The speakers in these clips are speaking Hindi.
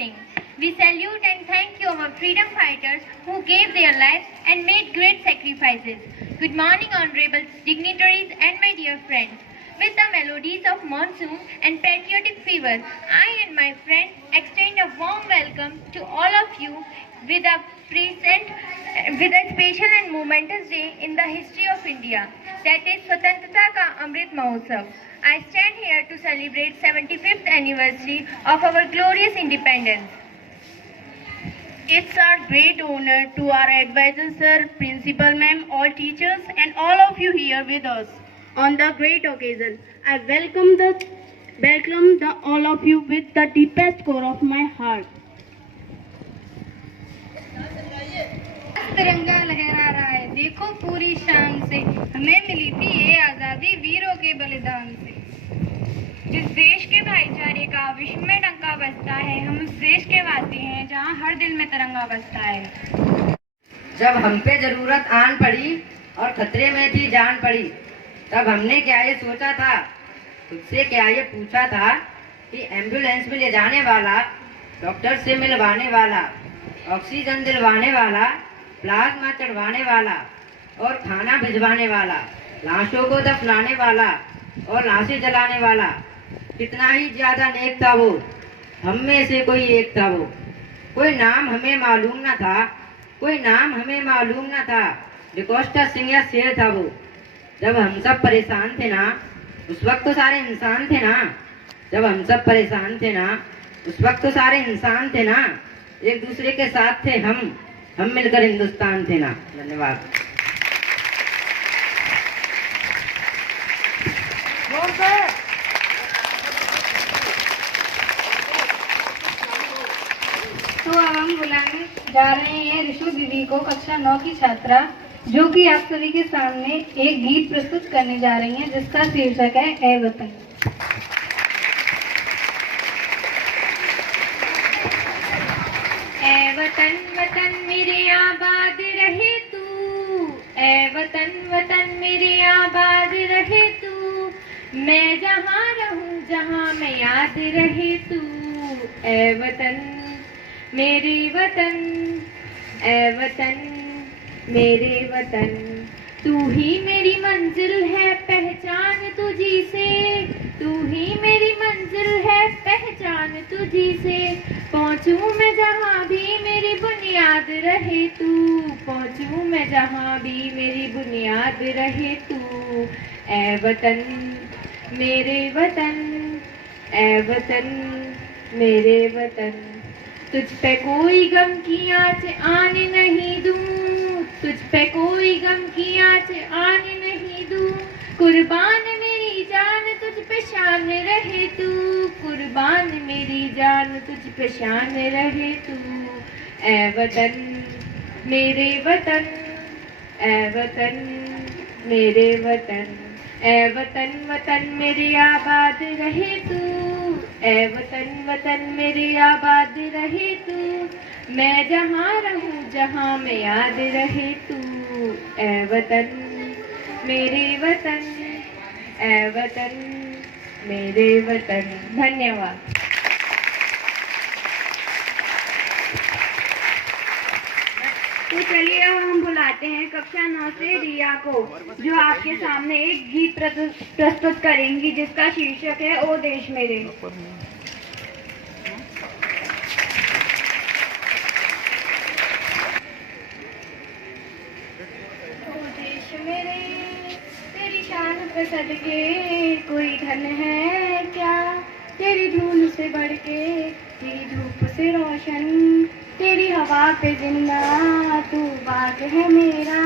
everything. We salute and thank you our freedom fighters who gave their lives and made great sacrifices. Good morning, honorable dignitaries and my dear friends. With the melodies of monsoon and patriotic fever, I and my friends extend a warm welcome to all of you with a special and momentous day in the history of India, that is Swatantrata Ka Amrit Mahotsav. I stand here to celebrate 75th anniversary of our glorious independence. It's our great honor to our advisor sir, principal ma'am, all teachers and all of you here with us on the great occasion. I welcome all of you with the deepest core of my heart. तिरंगा लहरा रहा है, देखो पूरी शान से, हमें मिली थी ये आजादी वीरों के बलिदान से। जिस देश के भाईचारे का विश्व में डंका बजता है, हम उस देश के वासी हैं जहां हर दिल में तिरंगा बजता है। जब हम पे जरूरत आन पड़ी और खतरे में थी जान पड़ी, तब हमने क्या ये सोचा था, खुद से क्या ये पूछा था कि एम्बुलेंस में ले जाने वाला, डॉक्टर से मिलवाने वाला, ऑक्सीजन दिलवाने वाला, प्लाज्मा चढ़वाने वाला और खाना भिजवाने वाला, लाशों को दफनाने वाला और लाशें जलाने वाला, कितना ही ज्यादा नेक था वो, हम में से कोई एक था वो। कोई नाम हमें मालूम न था, कोई नाम हमें मालूम न था, डिकोस्टा सिंह या शेर था वो। जब हम सब परेशान थे ना, उस वक्त तो सारे इंसान थे ना, जब हम सब परेशान थे ना, उस वक्त तो सारे इंसान थे ना, एक दूसरे के साथ थे हम मिलकर हिंदुस्तान थे ना। धन्यवाद। तो अब हम बुलाने जा रहे हैं ऋषु दीदी को, कक्षा 9 की छात्रा, जो कि आप सभी के सामने एक गीत प्रस्तुत करने जा रही हैं, जिसका शीर्षक है ए वतन। ए वतन वतन मेरे आबाद रहे तू, ए वतन वतन मेरे आबाद रहे तू, मैं जहाँ रहूँ जहाँ मैं याद रहे तू। ए वतन मेरे वतन, ए वतन मेरे वतन, तू ही मेरी मंजिल है पहचान तुझी से, तू ही मेरी मंजिल है पहचान तुझी से, पहुँचूं मैं जहाँ भी मेरी बुनियाद रहे तू, पहुँचूं मैं जहाँ भी मेरी बुनियाद रहे तू। ए वतन मेरे वतन, ए वतन मेरे वतन, तुझ पे कोई गम की आँच आने नहीं दूँ, तुझ पे कोई गम की आँच आने नहीं दूँ, कुर्बान मेरी जान तुझ पे शान रहे तू, कुर्बान मेरी जान तुझ पे शान रहे तू। ए वतन मेरे वतन, ए वतन मेरे वतन, ए वतन वतन मेरे आबाद रहे तू, ए वतन वतन मेरे आबाद रहे तू, मैं जहाँ रहूँ जहाँ मैं याद रहे तू। ए वतन मेरे वतन, ए वतन मेरे वतन। धन्यवाद। तो चलिए अब हम बुलाते हैं कक्षा 9 से रिया को, जो आपके सामने एक गीत प्रस्तुत करेंगी, जिसका शीर्षक है ओ देश मेरे। ओ देश मेरे तेरी शान पे सदके कोई धन है क्या, तेरी धूल से बढ़ के, तेरी धूप से रोशन, तेरी हवा पे जिंदा, तू बाग है मेरा,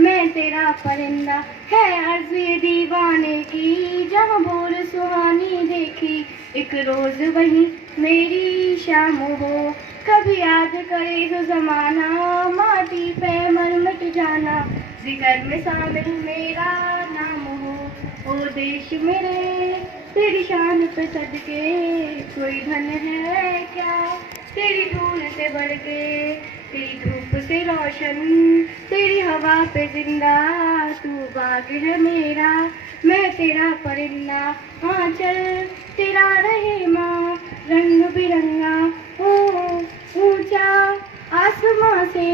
मैं तेरा परिंदा, है अर्ज़ ये दीवाने की, जहाँ भोर सुहानी देखी, एक रोज वही मेरी शाम हो, कभी याद करे जो जमाना, माटी पे मर मिट जाना, जिगर में शामिल मेरा नाम हो। ओ देश मेरे तेरी शान पे सदके कोई धन है क्या, तेरी धूल से बढ़ के, तेरी धूप से रोशन, तेरी हवा पे जिंदा, तू बाग है मेरा, मैं तेरा परिंदा, हाँ चल तेरा रहे माँ रंग बिरंगा, हो ऊंचा आसमां से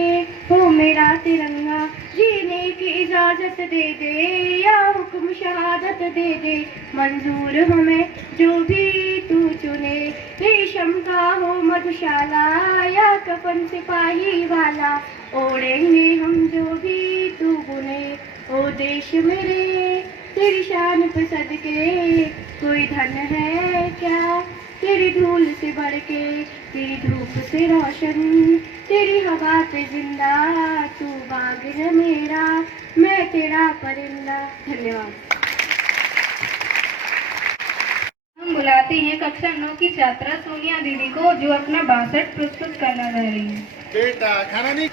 हो मेरा तिरंगा, जीने की इजाजत दे दे या हुक्म शहादत दे दे, मंजूर हमें जो भी तू चुने, रेशम का हो मधुशाला या कफन सिपाही वाला, ओढ़ेंगे हम जो भी तू बुने। ओ देश मेरे तेरी शान पे सदके, कोई धन है क्या तेरी धूल से बढ़ के, तेरी धूप से रोशन तेरी हवा पे जिंदा, तू बाग है मेरा मैं तेरा परिंदा। धन्यवाद। हम बुलाते हैं कक्षा 9 की छात्रा सोनिया दीदी को, जो अपना भाषण प्रस्तुत करना रह रही है। बेटा खाना नहीं?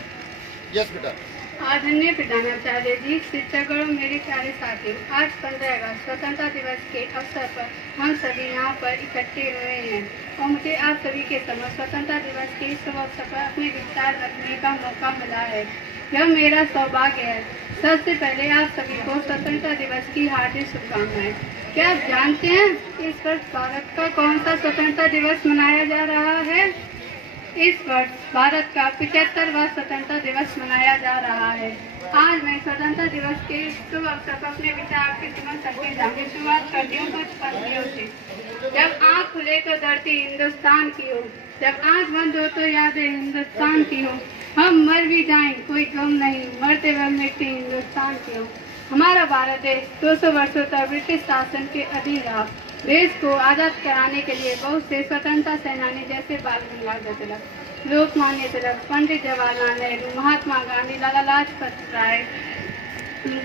यस बेटा। आदरणीय प्रधानाचार्य जी, शिक्षकों, मेरे प्यारे साथियों, आज 15 अगस्त स्वतंत्रता दिवस के अवसर पर हम सभी यहाँ पर इकट्ठे हुए हैं और मुझे आप सभी के समक्ष स्वतंत्रता दिवस के इस शुभ अवसर पर अपने विचार रखने का मौका मिला है। यह मेरा सौभाग्य है। सबसे पहले आप सभी को स्वतंत्रता दिवस की हार्दिक शुभकामनाएं। क्या आप जानते हैं इस वर्ष भारत का कौन सा स्वतंत्रता दिवस मनाया जा रहा है? इस वर्ष भारत का 75वां स्वतंत्रता दिवस मनाया जा रहा है। आज मैं स्वतंत्रता दिवस के शुभ अवसर पर अपने विचार आपके समक्ष रखने जाऊंगी। शुरुआत करती हूँ कुछ पंक्तियों से। जब आँख खुले तो धरती हिंदुस्तान की हो, जब आँख बंद हो तो यादें हिंदुस्तान की हो, हम मर भी जाएं कोई गम नहीं, मरते वक्त मिट्टी हिंदुस्तान की हो। हमारा भारत देश 200 वर्षों तक ब्रिटिश शासन के अधीन रहा। देश को आज़ाद कराने के लिए बहुत से स्वतंत्रता सेनानी जैसे बाल गंगाधर तिलक, लोकमान्य तिलक, पंडित जवाहरलाल नेहरू, महात्मा गांधी, लाला लाजपत राय,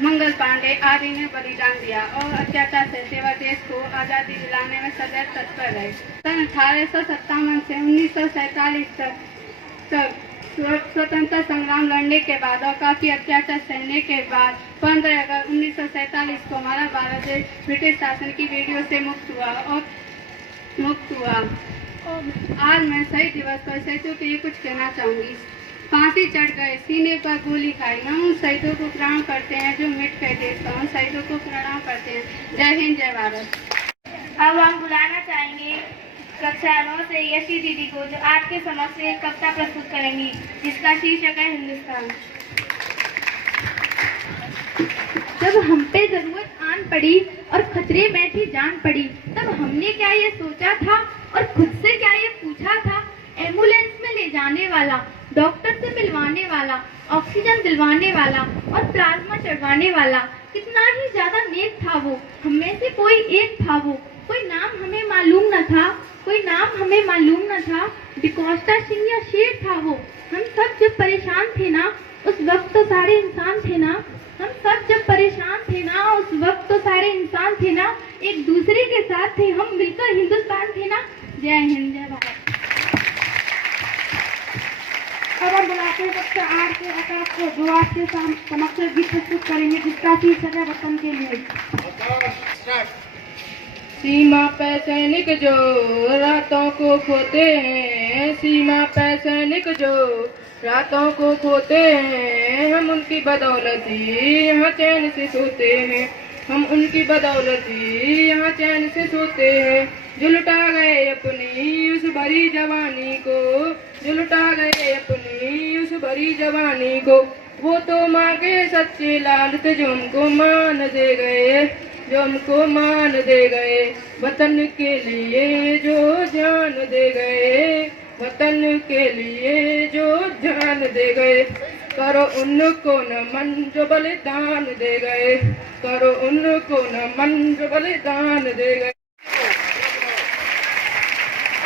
मंगल पांडे आदि ने बलिदान दिया और अत्याचार से सेवा देश को आज़ादी दिलाने में सदैव तत्पर रहे। सन 1857 से 1947 तक स्वतंत्रता संग्राम लड़ने के बाद और काफी अत्याचार सहने के बाद 15 अगस्त 1947 को हमारा भारत देश ब्रिटिश शासन की बेड़ियों से मुक्त हुआ। और आज मैं शहीद दिवस पर शहीदों के लिए कुछ कहना चाहूंगी। फांसी चढ़ गए, सीने पर गोली खाई, हम उन शहीदों को प्रणाम करते हैं जो मिट गए देश का, उन शहीदों को प्रणाम करते हैं। जय हिंद, जय भारत। अब हम बुलाना चाहेंगे कक्षा 9 से यशी दीदी को, जो आपके समक्ष एक कविता प्रस्तुत करेंगी जिसका शीर्षक है हिंदुस्तान। जब हम पे जरूरत आन पड़ी और खतरे में थी जान पड़ी, तब हमने क्या ये सोचा था और खुद से क्या ये पूछा था? एम्बुलेंस में ले जाने वाला, डॉक्टर से मिलवाने वाला, ऑक्सीजन दिलवाने वाला और प्लाज्मा चढ़वाने वाला, कितना ही ज्यादा नेक था वो। हम में से कोई एक था वो, कोई नाम हमें मालूम न था, कोई नाम हमें मालूम न था, डिकोस्टा सिंह या शेर था वो। हम सब जब परेशान थे ना, उस वक्त तो सारे इंसान थे ना, हम सब जब परेशान थे ना, उस वक्त तो सारे इंसान थे ना, एक दूसरे के साथ थे हम, मिलकर हिंदुस्तान थे ना। जय हिंद, जय भारत। अब हम बुलाते हैं कक्षा 8 के आकाश को, जो आपके समक्ष गीत प्रस्तुत करेंगे जिसका शीर्षक है वतन के लिए। सीमा पे सैनिक जो रातों को खोते हैं, सीमा पे सैनिक जो रातों को खोते हैं, हम उनकी बदौलत ही यहाँ चैन से सोते हैं, हम उनकी बदौलत ही यहाँ चैन से सोते हैं। जो लुटा गए अपनी उस भरी जवानी को, जो लुटा गए अपनी उस भरी जवानी को, वो तो माँ के सच्चे लाल थे जो हमको मान दे गए, जो हमको मान दे गए। वतन के लिए जो जान दे गए, वतन के लिए जो जान दे गए, करो उनको नमन जो बलिदान दे गए, करो उनको नमन जो बलिदान दे गए।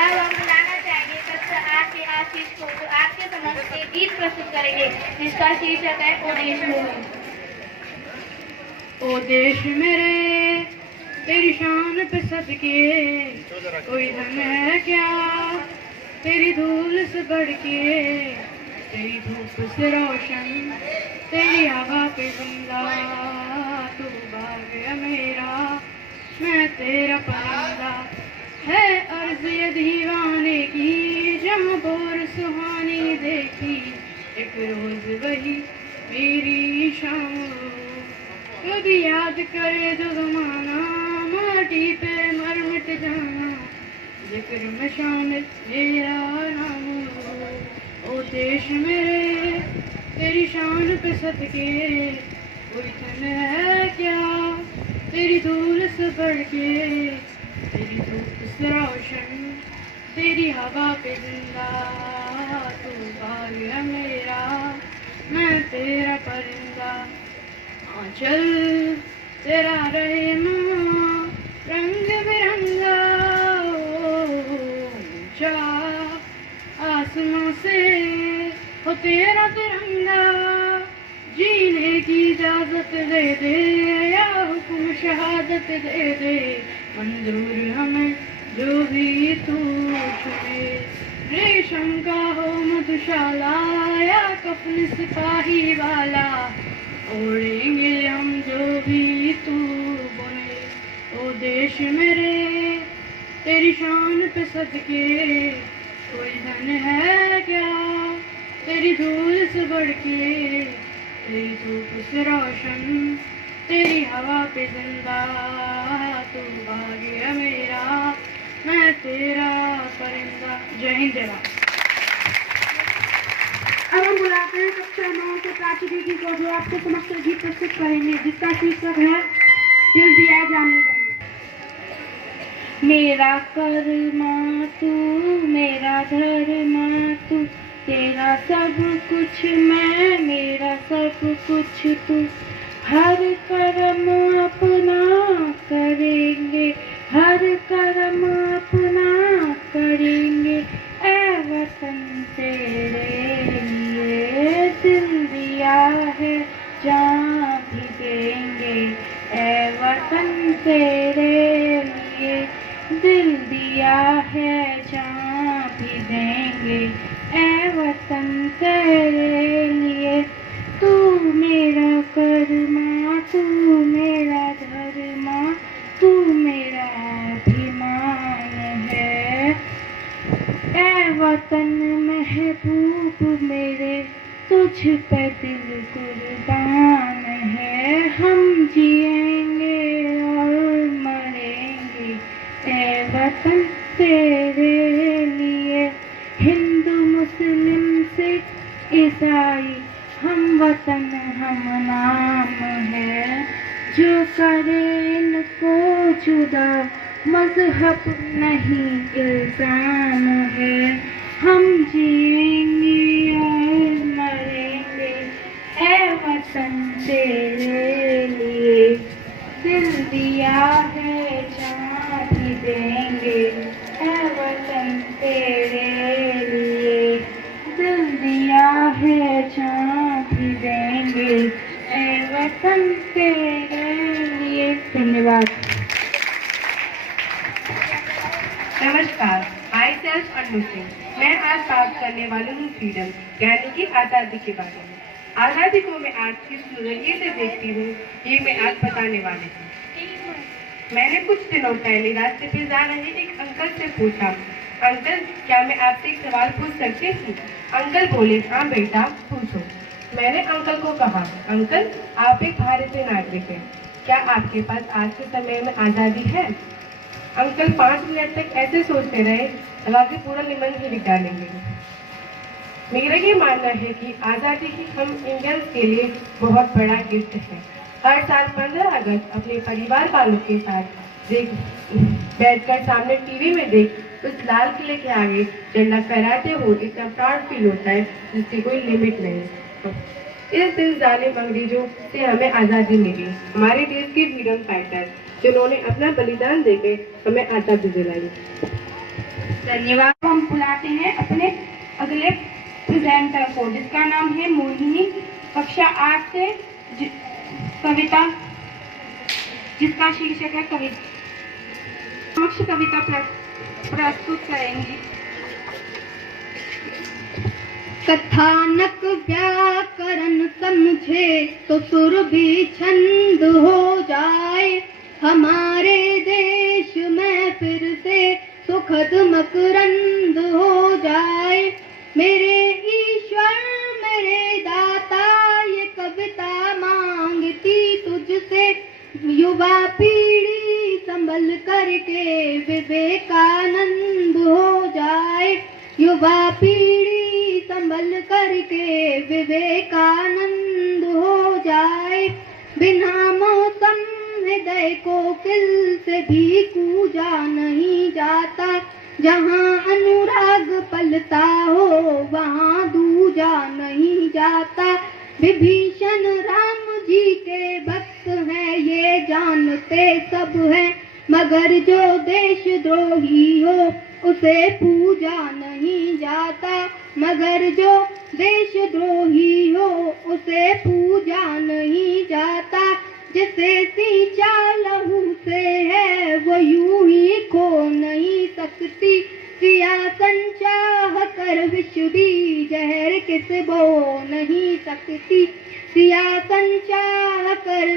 अब हम बुलाना चाहेंगे कक्षा 8 के आशीष को, जो आपके समक्ष एक गीत प्रस्तुत करेंगे जिसका शीर्षक है ओ देश मेरे। ओ देश मेरे तेरी शान पे सदके, कोई धन है क्या तेरी धूल से बढ़ के, तेरी धूप से रोशन तेरी हवा पे जिंदा, तू बाग है मेरा मैं तेरा परिंदा। है अर्ज़ ये दीवाने की जहाँ बोर सुहानी देखी, एक रोज वही मेरी शाम। कभी याद करे जो जमाना माटी पे मर मिट जाना, जिक्र में शामिल मेरा नाम हो। ओ देश मेरे तेरी शान पे सदके, कोई धन है क्या तेरी धूल से बढ़ के, तेरी धूप से रोशन तेरी हवा पे जिंदा, तू बाग है मेरा मैं तेरा परिंदा। आंचल तेरा रहे माँ रंग बिरंगा, ऊंचा आसमां से हो तेरा तिरंगा, जीने की इजाजत दे दे या हुक्म शहादत दे दे, मंजूर हमें जो भी तू चुने, रेशम का हो मधुशाला या कफन सिपाही वाला, ओढ़ेंगे हम जो भी तू बुने। ओ देश मेरे तेरी शान पे सदके, कोई धन है क्या तेरी धूल से बढ़ के, तेरी धूप से रोशन तेरी हवा पे जिंदा, तू भाग्य मेरा मैं तेरा परिंदा। जय हिंद जय भारत। अब हम बुलाते हैं कक्षा 9 से प्राची दीदी को, जो आपके समक्ष गीत प्रस्तुत करेंगे, जिसका शीर्षक है दिल दिया जानने देंगे। मेरा कर्मा तू मेरा धर्मा तू, तेरा सब कुछ मैं मेरा सब कुछ तू, हर कर्म अपना करेंगे हर कर्म अपना करेंगे, ऐ वतन तेरे लिए दिल दिया है जान भी देंगे, ऐ वतन तेरे लिए दिल दिया है जान भी देंगे, ऐ वतन तेरे लिए। तू मेरा कर्मा तू मेरा धर्मा तू मेरा अभिमान है, ऐ वतन महबूब मेरे तुझ पे दिल कुर्बान है, हम जिएंगे और मरेंगे ऐ वतन तेरे लिए। हिंदू मुस्लिम सिख ईसाई हम वतन हम नाम है, जो करे इनको जुदा मजहब नहीं इल्जाम है, हम जिएंगे और मरेंगे ऐ वतन तेरे लिए, दिल दिया है जान भी देंगे ऐ वतन तेरे लिए, दिल दिया है जान भी देंगे ऐ वतन तेरे लिए। धन्यवाद। नमस्कार, माई सेल्फ अन्नू सिंह। मैं आज बात करने वाली हूँ फ्रीडम यानी कि आज़ादी के बारे में। आज़ादी को मैं आज किस नजरिए से देखती हूँ ये मैं आज बताने वाली हूँ। मैंने कुछ दिनों पहले रास्ते पे जा रहे एक अंकल से पूछा, अंकल क्या मैं आपसे एक सवाल पूछ सकती हूँ? अंकल बोले, हाँ बेटा पूछो। मैंने अंकल को कहा, अंकल आप एक भारतीय नागरिक हैं, क्या आपके पास आज के समय में आज़ादी है? अंकल 5 मिनट तक ऐसे सोचते रहे, लगा कि पूरा निबंध ही लिख डालेंगे। मेरा ये मानना है कि आज़ादी ही हम इंडियंस के लिए बहुत बड़ा गिफ्ट है। हर साल 15 अगस्त अपने परिवार वालों के साथ बैठकर सामने टीवी में देख उस लाल किले के आगे झंडा फहराते हुए इतना प्राउड फील होता है जिसकी कोई लिमिट नहीं। इस दिन जालिम अंग्रेजों से हमें आज़ादी मिली, हमारे देश के फ्रीडम फाइटर जिन्होंने अपना बलिदान देकर हमें आज़ादी दिलाई। धन्यवाद। हम बुलाते हैं अपने अगले प्रेजेंटर को, जिसका नाम है मोहिनी, कक्षा 8 से कविता, जिसका शीर्षक है कविता। कविता प्रस्तुत करेंगी। कथानक व्याकरण समझे तो सुर भी छंद हो जाए, हमारे देश में फिर से सुखद मकरंद हो जाए। मेरे ईश्वर मेरे दाता ये कविता मांगती तुझसे, युवा पीढ़ी संभल करके विवेकानंद करके विवेकानंद हो जाए। बिना मौसम हृदय को किल से भी कूजा नहीं जाता। जहाँ अनुराग पलता हो वहाँ दूजा नहीं जाता। विभीषण राम जी के भक्त हैं ये जानते सब हैं, मगर जो देशद्रोही हो उसे पूजा नहीं जाता। मगर जो देशद्रोही हो उसे पूजा नहीं जाता। जिसे सींचा लहू से है वो यूं ही खो नहीं सकती। सियासन चाह कर विष भी जहर किस बो नहीं सकती। सियासन चाह कर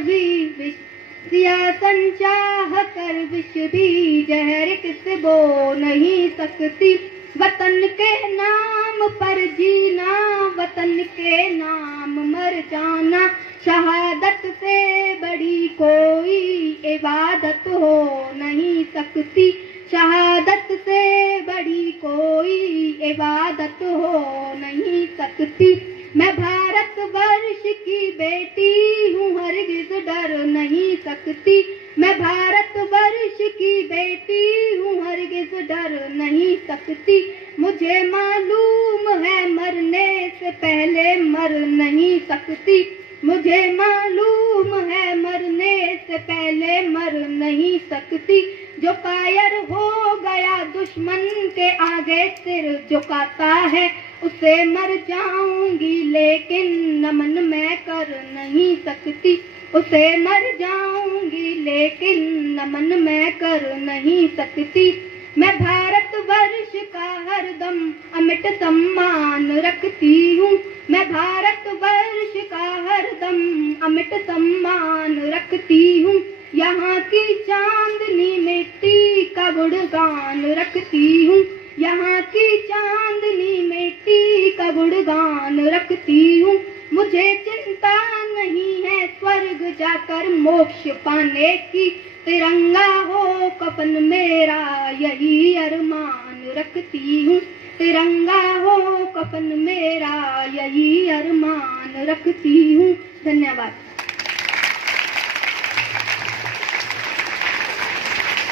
विष भी जहर किस बो नहीं सकती। वतन के नाम पर जीना, वतन के नाम मर जाना, शहादत से बड़ी कोई इबादत हो नहीं सकती। शहादत से बड़ी कोई इबादत हो नहीं सकती। मैं भारत वर्ष की बेटी हूँ हरगिज डर नहीं सकती। मैं भारत वर्ष की बेटी हूँ हरगिज डर नहीं सकती। मुझे मालूम है मरने से पहले मर नहीं सकती। मुझे मालूम है मरने से पहले मर नहीं सकती। जो कायर हो गया दुश्मन के आगे सिर झुकाता है, उसे मर जाऊंगी लेकिन नमन मैं कर नहीं सकती। उसे मर जाऊंगी लेकिन नमन मैं कर नहीं सकती। मैं भारत वर्ष का हरदम अमिट सम्मान रखती हूँ। मैं भारत वर्ष का हरदम अमिट सम्मान रखती हूँ। यहाँ की चांदनी मिट्टी का गुणगान रखती हूँ। यहाँ की चांदनी मिट्टी का गुणगान रखती हूँ। मुझे चिंता नहीं है स्वर्ग जाकर मोक्ष पाने की। तिरंगा हो कफन मेरा यही अरमान रखती हूँ। तिरंगा हो कफन मेरा यही अरमान रखती हूँ। धन्यवाद।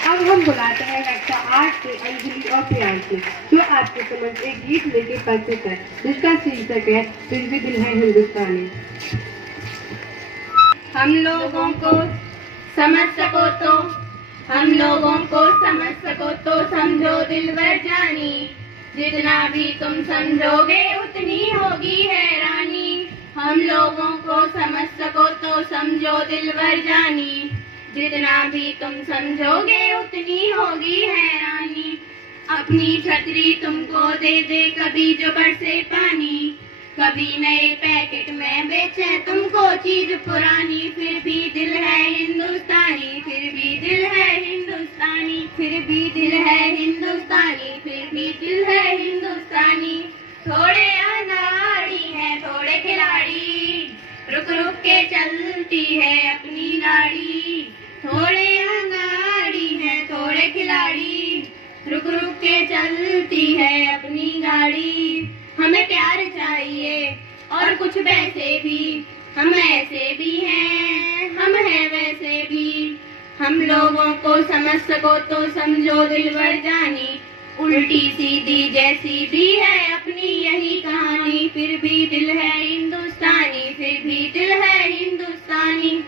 अब हम बुलाते हैं कक्षा 8 से अंजलि और प्रियांशु, जो आपके समझ एक गीत लेके प्रस्तुत है, जिसका शीर्षक है फिर भी दिल है हिंदुस्तानी। हम लोगों को समझ सको तो, हम लोगों को समझ सको तो समझो दिलबर जानी। जितना भी तुम समझोगे उतनी होगी हैरानी। हम लोगों को समझ सको तो समझो दिलबर जानी। जितना भी तुम समझोगे उतनी होगी हैरानी। अपनी छतरी तुमको दे दे कभी जो बरसे पानी, कभी नए पैकेट में बेचे तुमको चीज पुरानी। फिर भी दिल है हिंदुस्तानी, फिर भी दिल है हिंदुस्तानी, फिर भी दिल है हिंदुस्तानी, फिर भी दिल है हिंदुस्तानी। थोड़े अनाड़ी हैं थोड़े खिलाड़ी, रुक रुक के चलती है अपनी गाड़ी। थोड़े अनाड़ी हैं थोड़े खिलाड़ी, रुक रुक के चलती है अपनी गाड़ी। हमें प्यार चाहिए और कुछ पैसे भी, हम ऐसे भी हैं हम हैं वैसे भी। हम लोगों को समझ सको तो समझो दिलबर जानी। उल्टी सीधी जैसी भी है अपनी यही कहानी। फिर भी दिल है हिंदुस्तानी, फिर भी दिल है हिंदुस्तानी।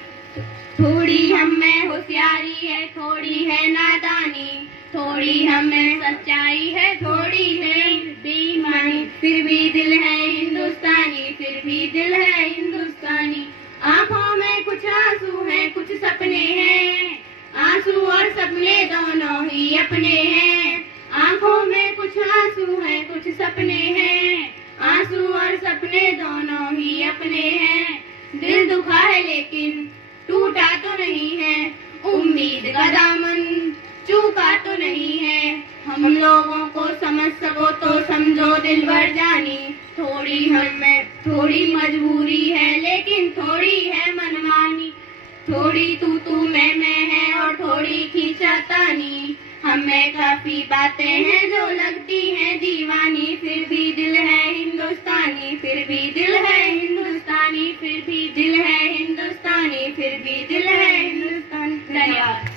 थोड़ी हम में होशियारी है थोड़ी है नादानी, थोड़ी हमें सच्चाई है थोड़ी है बेईमानी। फिर भी दिल है हिंदुस्तानी, फिर भी दिल है हिंदुस्तानी। आंखों में कुछ आंसू हैं कुछ सपने हैं, आंसू और सपने दोनों ही अपने हैं। आंखों में कुछ आंसू हैं कुछ सपने हैं, आंसू और सपने दोनों ही अपने हैं। दिल दुखा है लेकिन टूटा तो नहीं है, उम्मीद का दामन चूका तो नहीं है। हम लोगों को समझ सको तो समझो दिलबर जानी। थोड़ी हमें थोड़ी मजबूरी है लेकिन थोड़ी है मनमानी। थोड़ी तू मैं है और थोड़ी खींचातानी, हमें काफी बातें हैं जो लगती हैं दीवानी, फिर भी दिल है हिंदुस्तानी, फिर भी दिल है हिंदुस्तानी, फिर भी दिल है हिंदुस्तानी, फिर भी दिल है हिंदुस्तानी। धन्यवाद।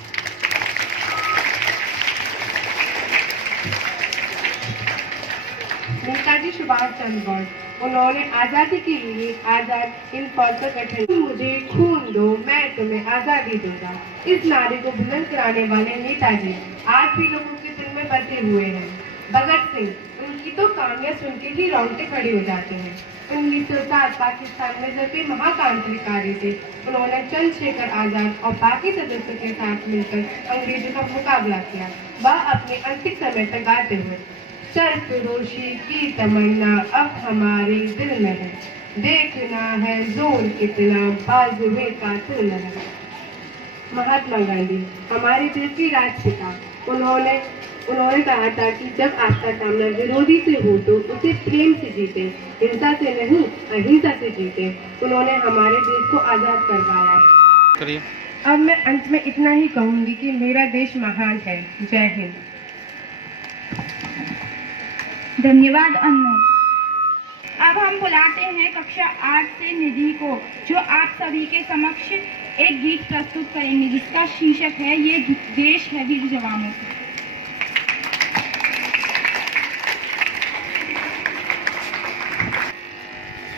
नेताजी सुभाष चंद्र बोस, उन्होंने आजादी के लिए आजाद हिंद फौज का गठन। मुझे खून दो मैं तुम्हें आजादी दूंगा, इस नारे को बुलंद कराने वाले नेताजी आज भी लोगों के दिल में बसे हुए हैं। भगत सिंह, उनकी तो कहानियां सुन के ही रोंगटे खड़े हो जाते हैं। 1907 पाकिस्तान में जब वे महाक्रांतिकारी थे, उन्होंने चंद्रशेखर आजाद और बाकी सदस्यों के साथ मिलकर अंग्रेजों का मुकाबला किया। वह अपने अंतिम समय तक गाते हुए, सरफरोशी की तमन्ना अब हमारे दिल में है, देखना है जोर कितना बाजुए कातिल में है। महात्मा गांधी, हमारे देश के राष्ट्रपिता, उन्होंने कहा था कि जब आपका सामना विरोधी से हो तो उसे प्रेम से जीते, हिंसा से नहीं अहिंसा से जीते। उन्होंने हमारे देश को आजाद करवाया। अब मैं अंत में इतना ही कहूंगी कि मेरा देश महान है। जय हिंद। धन्यवाद अनु। अब हम बुलाते हैं कक्षा 8 से निधि को, जो आप सभी के समक्ष एक गीत प्रस्तुत करेंगे जिसका शीर्षक है ये देश है वीर जवानों का।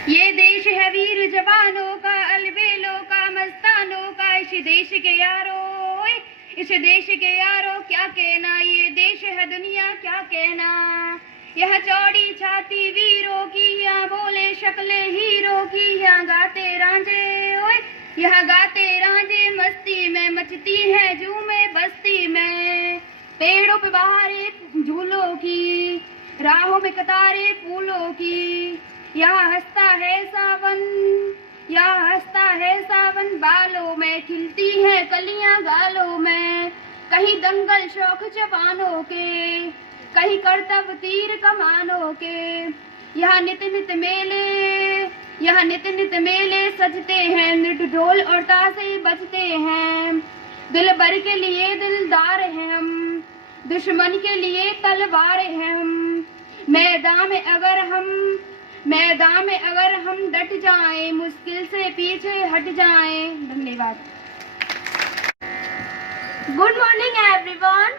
ये देश है वीर जवानों का, अलबेलों का, मस्तानों का, इस देश के यारों, इस देश के यारों क्या कहना, ये देश है दुनिया क्या कहना। यह चौड़ी छाती वीरों की, यहाँ बोले शक्ले हीरो की, यहाँ गाते रांझे ओए, यहाँ गाते रांझे मस्ती में मचती है झूमे बस्ती में। पेड़ों पे बहारे झूलों की, राहों में कतारे फूलों की, यहाँ हंसता है सावन, यहाँ हंसता है सावन, बालों में खिलती है कलियां गालों में। कहीं दंगल शौक जवानों के, कहीं करतब तीर कमानों के, यहाँ नित नित मेले, यहाँ नित नित मेले सजते हैं, नृत्य ढोल और ताशे बजते हैं। दिल भर के लिए दिलदार हैं हम, दुश्मन के लिए तलवार हैं हम। मैदान में अगर हम डट जाएं, मुश्किल से पीछे हट जाएं। धन्यवाद। Good morning everyone,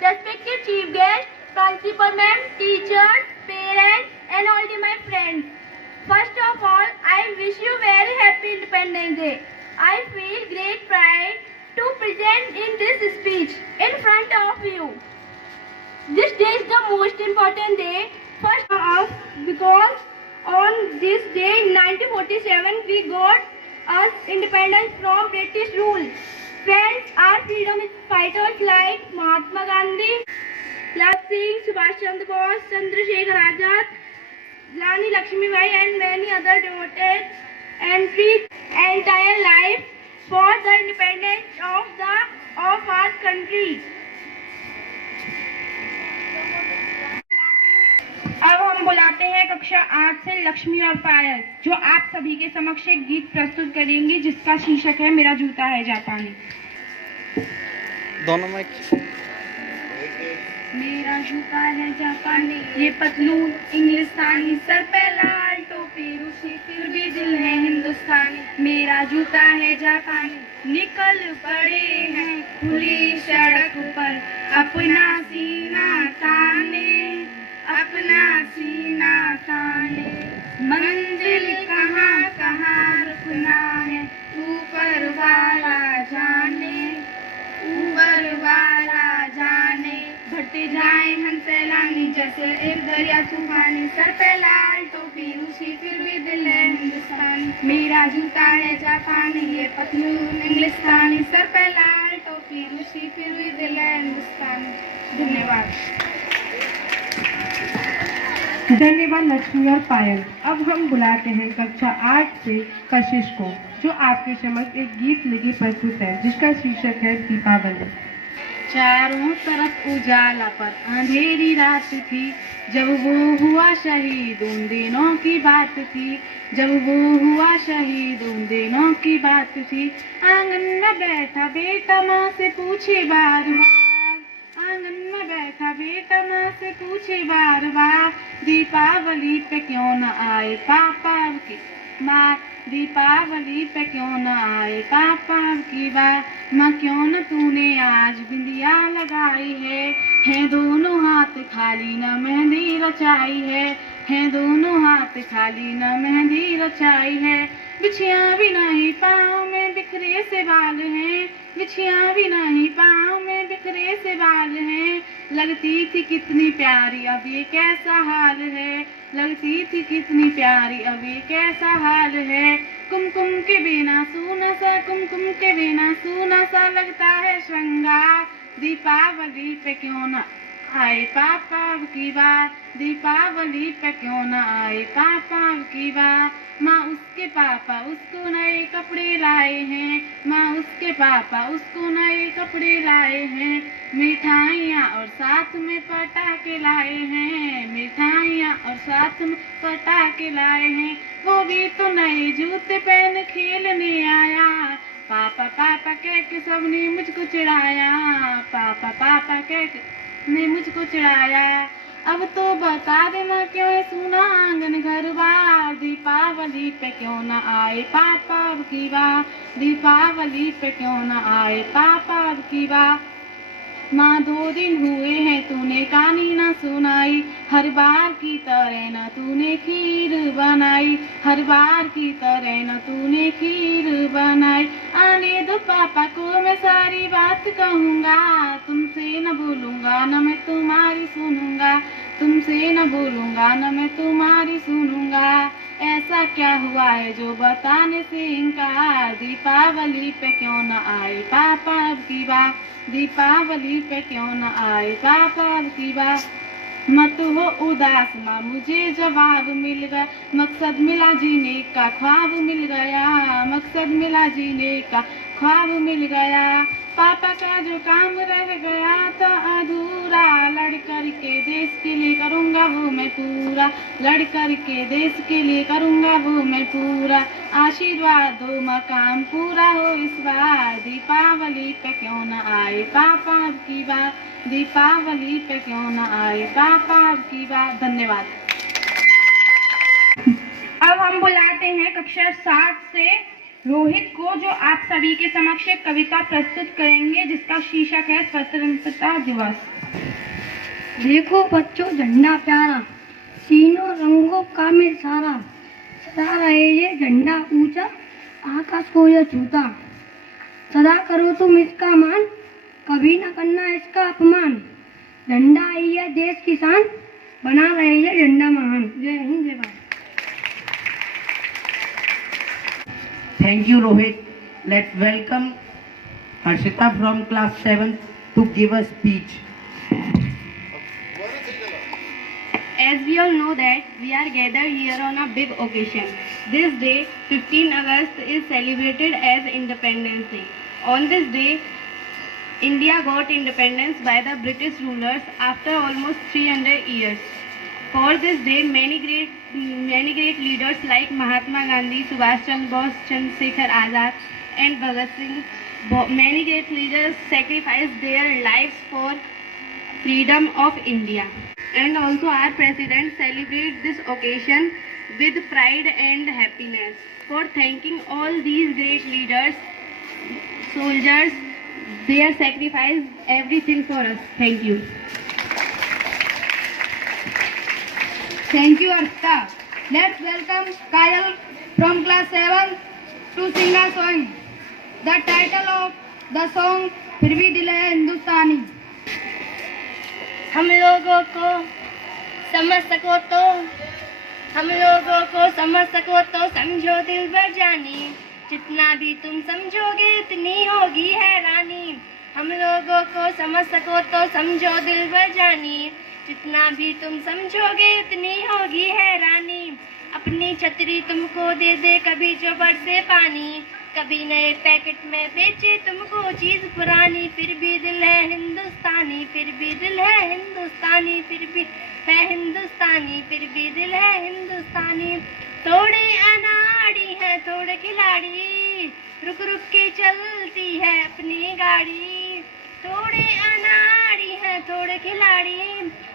respected chief guest, principal ma'am, teachers, parents and all my friends. First of all, I wish you very happy Independence Day. I feel great pride to present in this speech in front of you. This day is the most important day first of all because on this day in 1947 we got us independence from British rule. Friends, our freedom fighters like Mahatma Gandhi, Bhagat Singh, Subhash Chandra Bose, Chandrasekhar Azad, Rani Lakshmibai and many other devoted and free entire life for the independence of our country. अब हम बुलाते हैं कक्षा 8 से लक्ष्मी और पायल, जो आप सभी के समक्ष एक गीत प्रस्तुत करेंगी जिसका शीर्षक है मेरा जूता है जापानी। दोनों में मेरा जूता है जापानी, ये पतलून इंग्लिस्तानी, सर पे लाल टोपी रूसी, फिर भी दिल है हिंदुस्तानी। मेरा जूता है जापानी, निकल पड़े हैं खुली सड़क पर, अपना सीना ताने, अपना सीना ताने। मंजिल कहाँ कहाँ रुकना है, ऊपर वाला जाने, ऊपर वाला जाने। भटते जाए हम सैलानी जैसे एक दरिया तूफानी, सर पे लाल टोपी रूसी, फिर भी दिल है हिंदुस्तानी। मेरा जूता है जापानी, ये पतलून इंग्लिस्तानी, सर पे लाल टोपी रूसी, फिर भी दिल है हिंदुस्तानी। धन्यवाद। धन्यवाद लक्ष्मी और पायल। अब हम बुलाते हैं कक्षा 8 से कशिश को, जो आपके समक्ष एक गीत लेके प्रस्तुत है जिसका शीर्षक है दीपावली। चारों तरफ उजाला पर अंधेरी रात थी, जब वो हुआ शहीद उन दिनों की बात थी, जब वो हुआ शहीद उन दिनों की बात थी। आंगन में बैठा बेटा माँ से पूछे बार बार, आंगन बेटा माँ से पूछे बार बार, दीपावली पे क्यों न आए पापा की माँ, दीपावली पे क्यों न आए पापा की बार। माँ क्यों न तूने आज बिंदिया लगाई है दोनों हाथ खाली न मेहंदी रचाई है दोनों हाथ खाली न मेहंदी रचाई है। बिछिया भी नहीं पाँव में बिखरे से बाल हैं, बिछिया भी नहीं पाँव में बिखरे से बाल हैं। लगती थी कितनी प्यारी अब ये कैसा हाल है, लगती थी कितनी प्यारी अब ये कैसा हाल है। कुमकुम के बिना सूना सा, कुमकुम के बिना सूना सा लगता है श्रृंगार। दीपावली पे क्यों न आए पापा की बार, दीपावली पे क्यों न आए पापा की बार। माँ उसके पापा उसको नए कपड़े लाए हैं, माँ उसके पापा उसको नए कपड़े लाए हैं। मिठाइयाँ और साथ में पटाखे लाए हैं, मिठाइयाँ और साथ में पटाखे लाए हैं। वो भी तो नए जूते पहन खेलने आया, पापा पापा कह के सबने मुझको चिढ़ाया, पापा पापा कह के ने मुझको चिढ़ाया। अब तो बता दे माँ क्यों है सूना आंगन घर बार। दीपावली पे क्यों न आए पापा की बार, दीपावली पे क्यों न आए पापा की बार। माँ 2 दिन हुए हैं तूने कहानी न सुनाई, हर बार की तरह न तूने खीर बनाई, हर बार की तरह न तूने खीर बनाई। आने दो पापा को मैं सारी बात कहूँगा, तुमसे न बोलूँगा न मैं तुम्हारी सुनूँगा, तुमसे न बोलूँगा न मैं तुम्हारी सुनूँगा। ऐसा क्या हुआ है जो बताने से इनकार। दीपावली पे क्यों न आए पापा अब की बार, दीपावली पे क्यों न आए पापा अब की बार। मत हो उदास माँ मुझे जवाब मिल गया, मकसद मिला जीने का ख्वाब मिल गया, मकसद मिला जीने का ख्वाब मिल गया। पापा का जो काम रह गया था अधूरा, लड़ कर के देश के लिए करूँगा वो मैं पूरा, लड़ कर के देश के लिए करूँगा वो मैं पूरा। आशीर्वाद दो माँ काम पूरा हो इस बार। दीपावली पे क्यों न आए पापा अब की बार, दीपावली पे क्यों न आए पापा अब की बार। धन्यवाद। अब हम बुलाते हैं कक्षा 60 से रोहित को, जो आप सभी के समक्ष एक कविता प्रस्तुत करेंगे जिसका शीर्षक है स्वतंत्रता दिवस। देखो बच्चों झंडा प्यारा, तीनों रंगों का में सारा, सदा रहे ये झंडा ऊंचा, आकाश को ये छूता। सदा करो तुम इसका मान, कभी न करना इसका अपमान। झंडा ही है देश की शान, बना रहे ये झंडा महान। जय हिंद जय Bharat. Thank you, Rohit. Let's welcome Harshita from class 7 to give a speech. As we all know that we are gathered here on a big occasion. This day, 15 August, is celebrated as Independence Day. On this day, India got independence by the British rulers after almost 300 years. For this day, many great leaders like Mahatma Gandhi, Subhash Chandra Bose, Chandrasekhar Azad, and Bhagat Singh, many great leaders sacrificed their lives for freedom of India. And also our president celebrates this occasion with pride and happiness. For thanking all these great leaders, soldiers, they sacrificed everything for us. Thank you. Thank you, Arshita. Let's welcome Kayal from class 7 to sing a song. The title of the song, फिर भी दिल है हिंदुस्तानी। हम लोगों को समझ सको तो, हम लोगों को समझ सको तो समझो दिल भर जानी, जितना भी तुम समझोगे उतनी होगी हैरानी। हम लोगों को समझ सको तो समझो दिल भर जानी, जितना भी तुम समझोगे उतनी होगी हैरानी। अपनी छतरी तुमको दे दे कभी जो बरसे पानी, कभी नए पैकेट में बेचे तुमको चीज पुरानी, फिर भी दिल है हिंदुस्तानी, फिर भी दिल है हिंदुस्तानी, फिर भी है हिंदुस्तानी, फिर भी दिल है हिंदुस्तानी। थोड़े अनाड़ी है थोड़े खिलाड़ी, रुक रुक के चलती है अपनी गाड़ी। थोड़े अनाड़ी हैं थोड़े खिलाड़ी,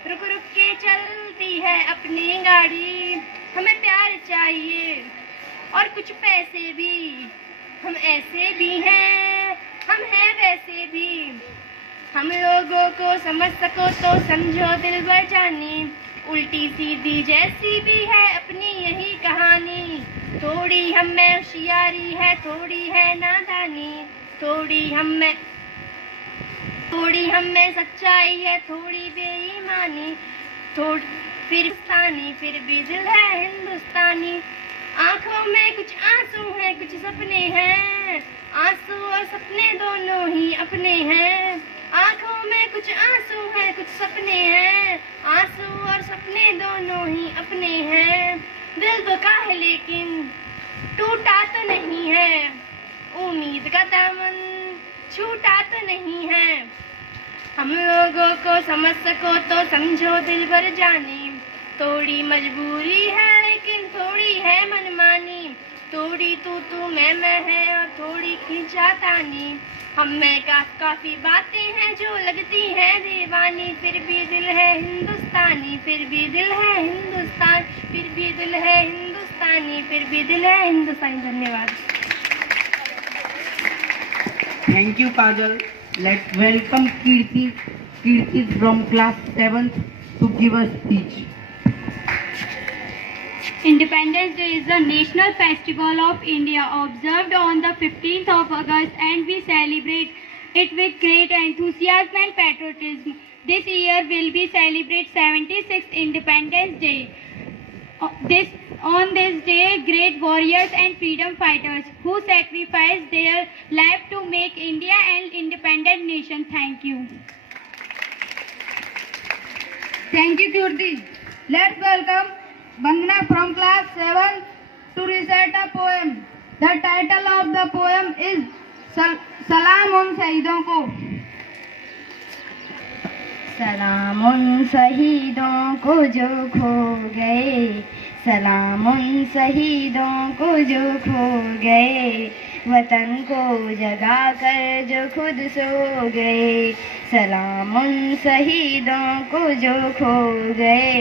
रुक रुक के चलती है अपनी गाड़ी। हमें प्यार चाहिए और कुछ पैसे भी, हम ऐसे भी हैं, हम हैं वैसे भी। हम लोगों को समझ सको तो समझो दिलबर जानी, उल्टी सीधी जैसी भी है अपनी यही कहानी। थोड़ी हम में होशियारी है थोड़ी है नादानी, थोड़ी हम में सच्चाई है थोड़ी बेईमानी। फिर भी दिल है हिंदुस्तानी। आंखों में कुछ आंसू हैं कुछ सपने हैं, आंसू और सपने दोनों ही अपने हैं। आंखों में कुछ आंसू हैं कुछ सपने हैं, आंसू और सपने दोनों ही अपने हैं। दिल धोखा है लेकिन टूटा तो नहीं है, उम्मीद का दामन छूटा तो नहीं है। हम लोगों को समझ सको तो समझो दिलबर जानी, थोड़ी मजबूरी है लेकिन थोड़ी है मनमानी। थोड़ी तू मैं है और थोड़ी खींचातानी। हम में काफी बातें हैं जो लगती हैं दीवानी, फिर भी दिल है हिंदुस्तानी, फिर भी दिल है हिंदुस्तान, फिर भी दिल है हिंदुस्तानी, फिर भी दिल है हिंदुस्तानी। धन्यवाद। Thank you, Kajal. Let's welcome Kirti from class 7th to give a speech. Independence Day is the national festival of India observed on the 15th of August, and we celebrate it with great enthusiasm and patriotism. This year will be celebrate 76th Independence Day. On this day, great warriors and freedom fighters who sacrificed their life to make India an independent nation. Thank you. Thank you, Kirti. Let's welcome Vandana from class 7 to recite a poem. The title of the poem is सलाम उन शहीदों को। सलाम उन शहीदों को जो खो गए, सलाम उन शहीदों को जो खो गए, वतन को जगा कर जो खुद सो गए। सलाम उन शहीदों को जो खो गए,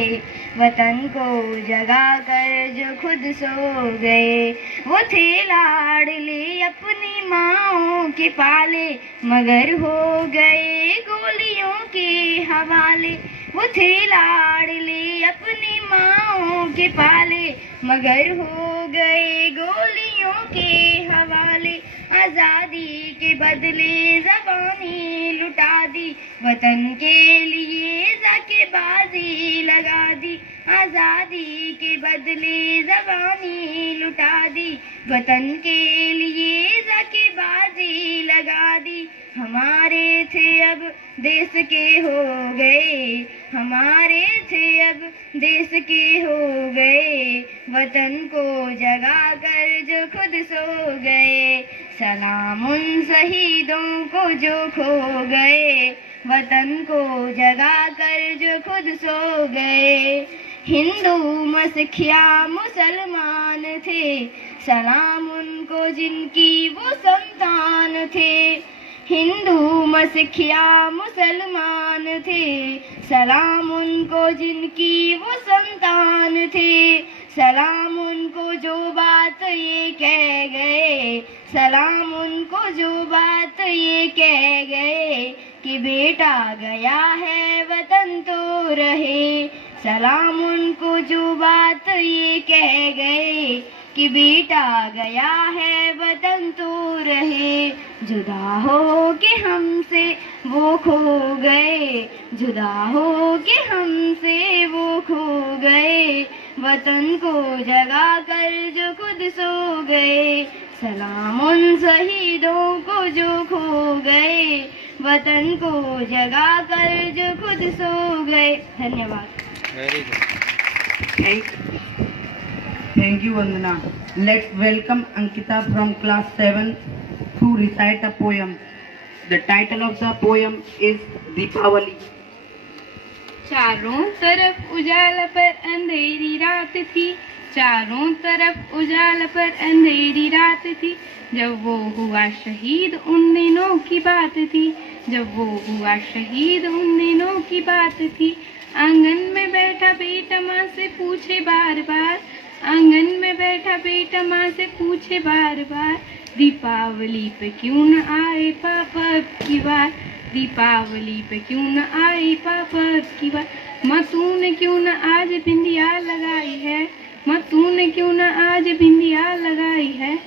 वतन को जगा कर जो खुद सो गए। वो थे लाडले अपनी माँओं के पाले, मगर हो गए गोलियों के हवाले। वो थे लाडले अपनी माँओं के पाले, मगर हो गए गोलियों के हवाले। आज़ादी के बदले ज़बानी लुटा दी, वतन के लिए जाके बाजी लगा दी। आज़ादी के बदले ज़बानी लुटा दी, वतन के लिए जाके बाजी लगा दी। हमारे थे अब देश के हो गए, हमारे थे अब देश के हो गए, वतन को जगा कर जो खुद सो गए। सलाम उन शहीदों को जो खो गए, वतन को जगा कर जो खुद सो गए। हिंदू मसीहा मुसलमान थे, सलाम उनको जिनकी वो संतान थे। हिंदू मसीहा मुसलमान थे, सलाम उनको जिनकी वो संतान थे। सलाम उनको जो बात ये कह गए, सलाम उनको जो बात ये कह गए कि बेटा गया है वतन तो रहे। सलाम उनको जो बात ये कह गए कि बेटा गया है वतन तो रहे। जुदा हो के हमसे वो खो गए, जुदा हो के हमसे वो खो गए, वतन को जगा कर जो खुद सो गए। सलाम उन शहीदों को जो खो गए, वतन को जगा कर जो खुद सो गए। धन्यवाद। Very good. Thank you, Vandana. Let's welcome Ankita from class 7 to recite a poem. The title of the poem is Deepavali. चारों तरफ उजाला पर अंधेरी रात थी, चारों तरफ उजाला पर अंधेरी रात थी, जब वो हुआ शहीद उन दिनों की बात थी। जब वो हुआ शहीद उन दिनों की बात थी। आंगन में बैठा बेटा माँ से पूछे बार बार, आंगन में बैठा बेटा माँ से पूछे बार बार, दीपावली पे क्यों न आए पापा अब की बार, दीपावली पे क्यों न आए पापा अब की बार। माँ तूने क्यों न आज बिंदिया लगाई है, माँ तूने क्यों न आज बिंदिया लगाई है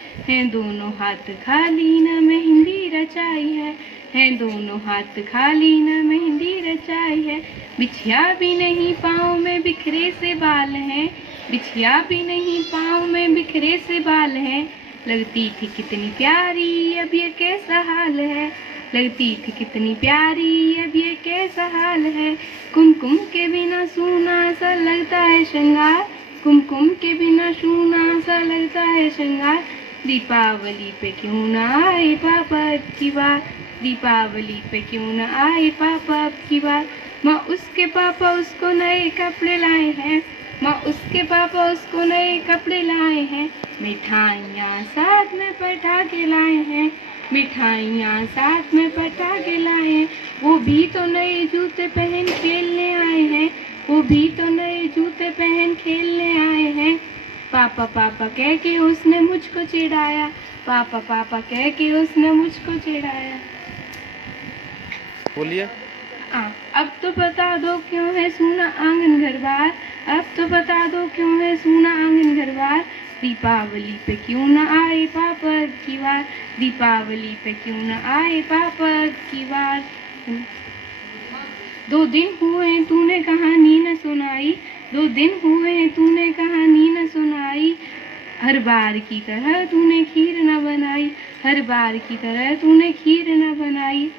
दोनों हाथ खाली न मेहंदी रचाई है दोनों हाथ खाली न मेहंदी रचाई है। बिछिया भी नहीं पाँव में बिखरे से बाल हैं, बिछिया भी नहीं पाँव में बिखरे से बाल हैं, लगती थी कितनी प्यारी अब ये कैसा हाल है, लगती थी कितनी प्यारी अब ये कैसा हाल है। कुमकुम के बिना सूना सा लगता है श्रृंगार, कुमकुम के बिना सूना सा लगता है श्रृंगार, दीपावली पे क्यों न आए पापा अब की बार, दीपावली पे क्यों न आए पापा अब की बार। माँ उसके पापा उसको नए कपड़े लाए हैं, माँ उसके पापा उसको नए कपड़े लाए हैं, मिठाइयाँ साथ में पटाखे लाए हैं, मिठाइयाँ साथ में पटाखे लाए हैं। वो भी तो नए जूते पहन खेलने आए हैं, वो भी तो नए जूते पहन खेलने आए हैं। पापा पापा कह के उसने मुझको चिढ़ाया, पापा पापा कह के उसने मुझको चिढ़ाया। बोलिए। अब तो बता दो क्यों है सूना आंगन घर बार, अब तो बता दो क्यों है सूना आंगन घर बार, दीपावली पे क्यों न आए पापा अब की बार, दीपावली पे क्यों न आए पापा अब की बार। 2 दिन हुए तूने कहानी न सुनाई, 2 दिन हुए तूने कहानी न सुनाई, हर बार की तरह तूने खीर न बनाई, हर बार की तरह तूने खीर न बनाई।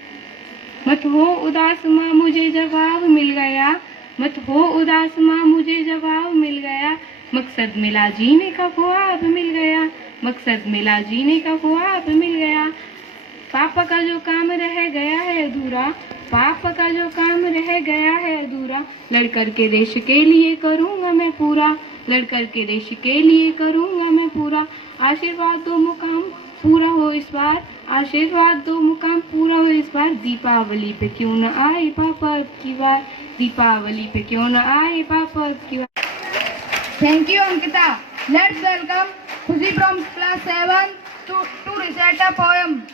मत हो उदास माँ मुझे जवाब मिल गया, मत हो उदास माँ मुझे जवाब मिल गया, मकसद मिला जीने का ख्वाब मिल गया, मकसद मिला जीने का ख्वाब मिल गया। पापा का जो काम रह गया है अधूरा, पापा का जो काम रह गया है अधूरा, लड़कर के देश के लिए करूँगा मैं पूरा, लड़कर के देश के लिए करूँगा मैं पूरा। आशीर्वाद दो मुकाम पूरा हो इस बार, आशीर्वाद दो मुकाम पूरा हो इस बार, दीपावली पे क्यों न आए पापा अब की बार, दीपावली पे क्यों न आए पापा अब की बार। Thank you, Ankita. Let's welcome Khushi from class 7 to recite a poem.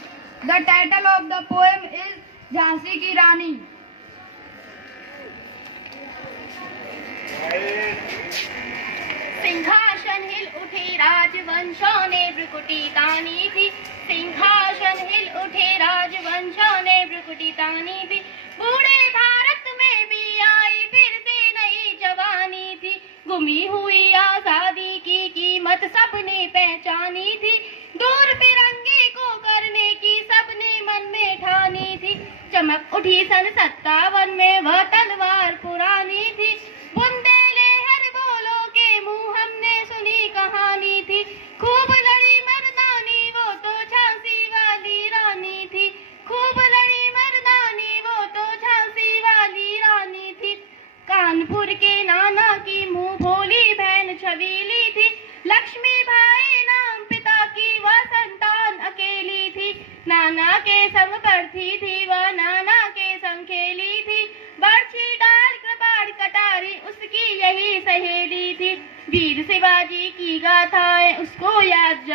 The title of the poem is Jhansi Ki Rani. सिंहासन हिल उठे राजवंशों ने भ्रुकुटी तानी थी, सिंहासन हिल उठे राजवंशों ने भ्रुकुटी तानी थी, बूढ़े भारत में भी आई फिर से नई जवानी थी, गुमी हुई आजादी की कीमत सबने पहचानी थी, दूर तिरंगे को करने की सबने मन में ठानी थी, चमक उठी सन 57 में वह तलवार पुरानी थी, बुंदेले हर बोलो के मुंह हमने सुनी कहानी थी, खूब लड़ी मर्दानी वो तो झांसी वाली रानी थी, खूब लड़ी मर्दानी वो तो झांसी वाली रानी थी, कानपुर के नाना की मुंह भोली बहन छबीली थी, लक्ष्मी भाई नाम पिता की वह संतान अकेली थी, नाना के संग पढ़ती थी वह नाना के संग खेली थी, बर्छी डाल कृपाण कटारी उसकी यही सहेली थी, वीर शिवाजी की गाथाएं उसको याद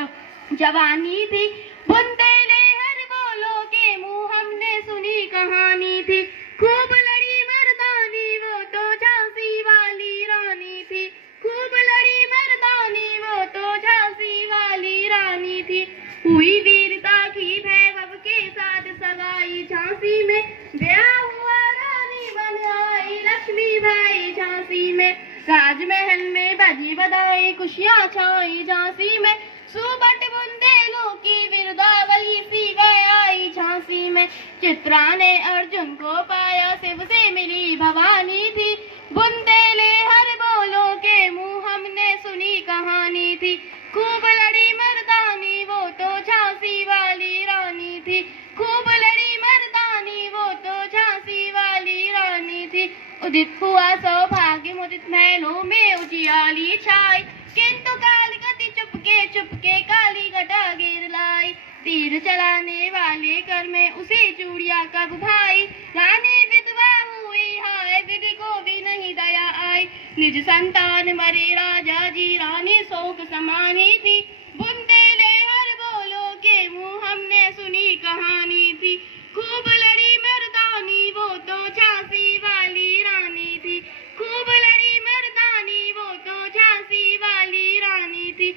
जवानी थी, बुंदेले हर बोलो के मुंह हमने सुनी कहानी थी, खूब लड़ी मर्दानी वो तो झांसी वाली रानी थी, खूब लड़ी मर्दानी वो तो झांसी वाली रानी थी, हुई वीरता की वैभव के साथ सगाई झांसी में, ब्याह हुआ रानी बन आई लक्ष्मी भाई झांसी में, राजमहल में बजी बधाई खुशियाँ छाई झांसी में, सुबट बुंदेलों की बिरदावली सी आई झांसी में, चित्रा ने अर्जुन को पाया शिव से मिली भवानी थी, बुंदेले हर बोलो के मुंह हमने सुनी कहानी थी, खूब लड़ी मर्दानी वो तो झांसी वाली रानी थी, खूब लड़ी मर्दानी वो तो झांसी वाली रानी थी, उदित हुआ सौभाग्य मुदित महलों में उजियाली छाई, किंतु काल गति चुपके चुपके काली घटा गिर लाई, तीर तीर चलाने वाले कर में उसे चूड़िया कब भाई, रानी विधवा हुई हाय विधि को भी नहीं दया आई, निज संतान मरे राजा जी रानी शोक समानी थी, बुंदेले हर बोलो के मुंह हमने सुनी कहानी थी, खूब लड़ी मर्दानी वो तो झांसी वाली रानी थी, खूब लड़ी मर्दानी वो तो झांसी वाली रानी थी,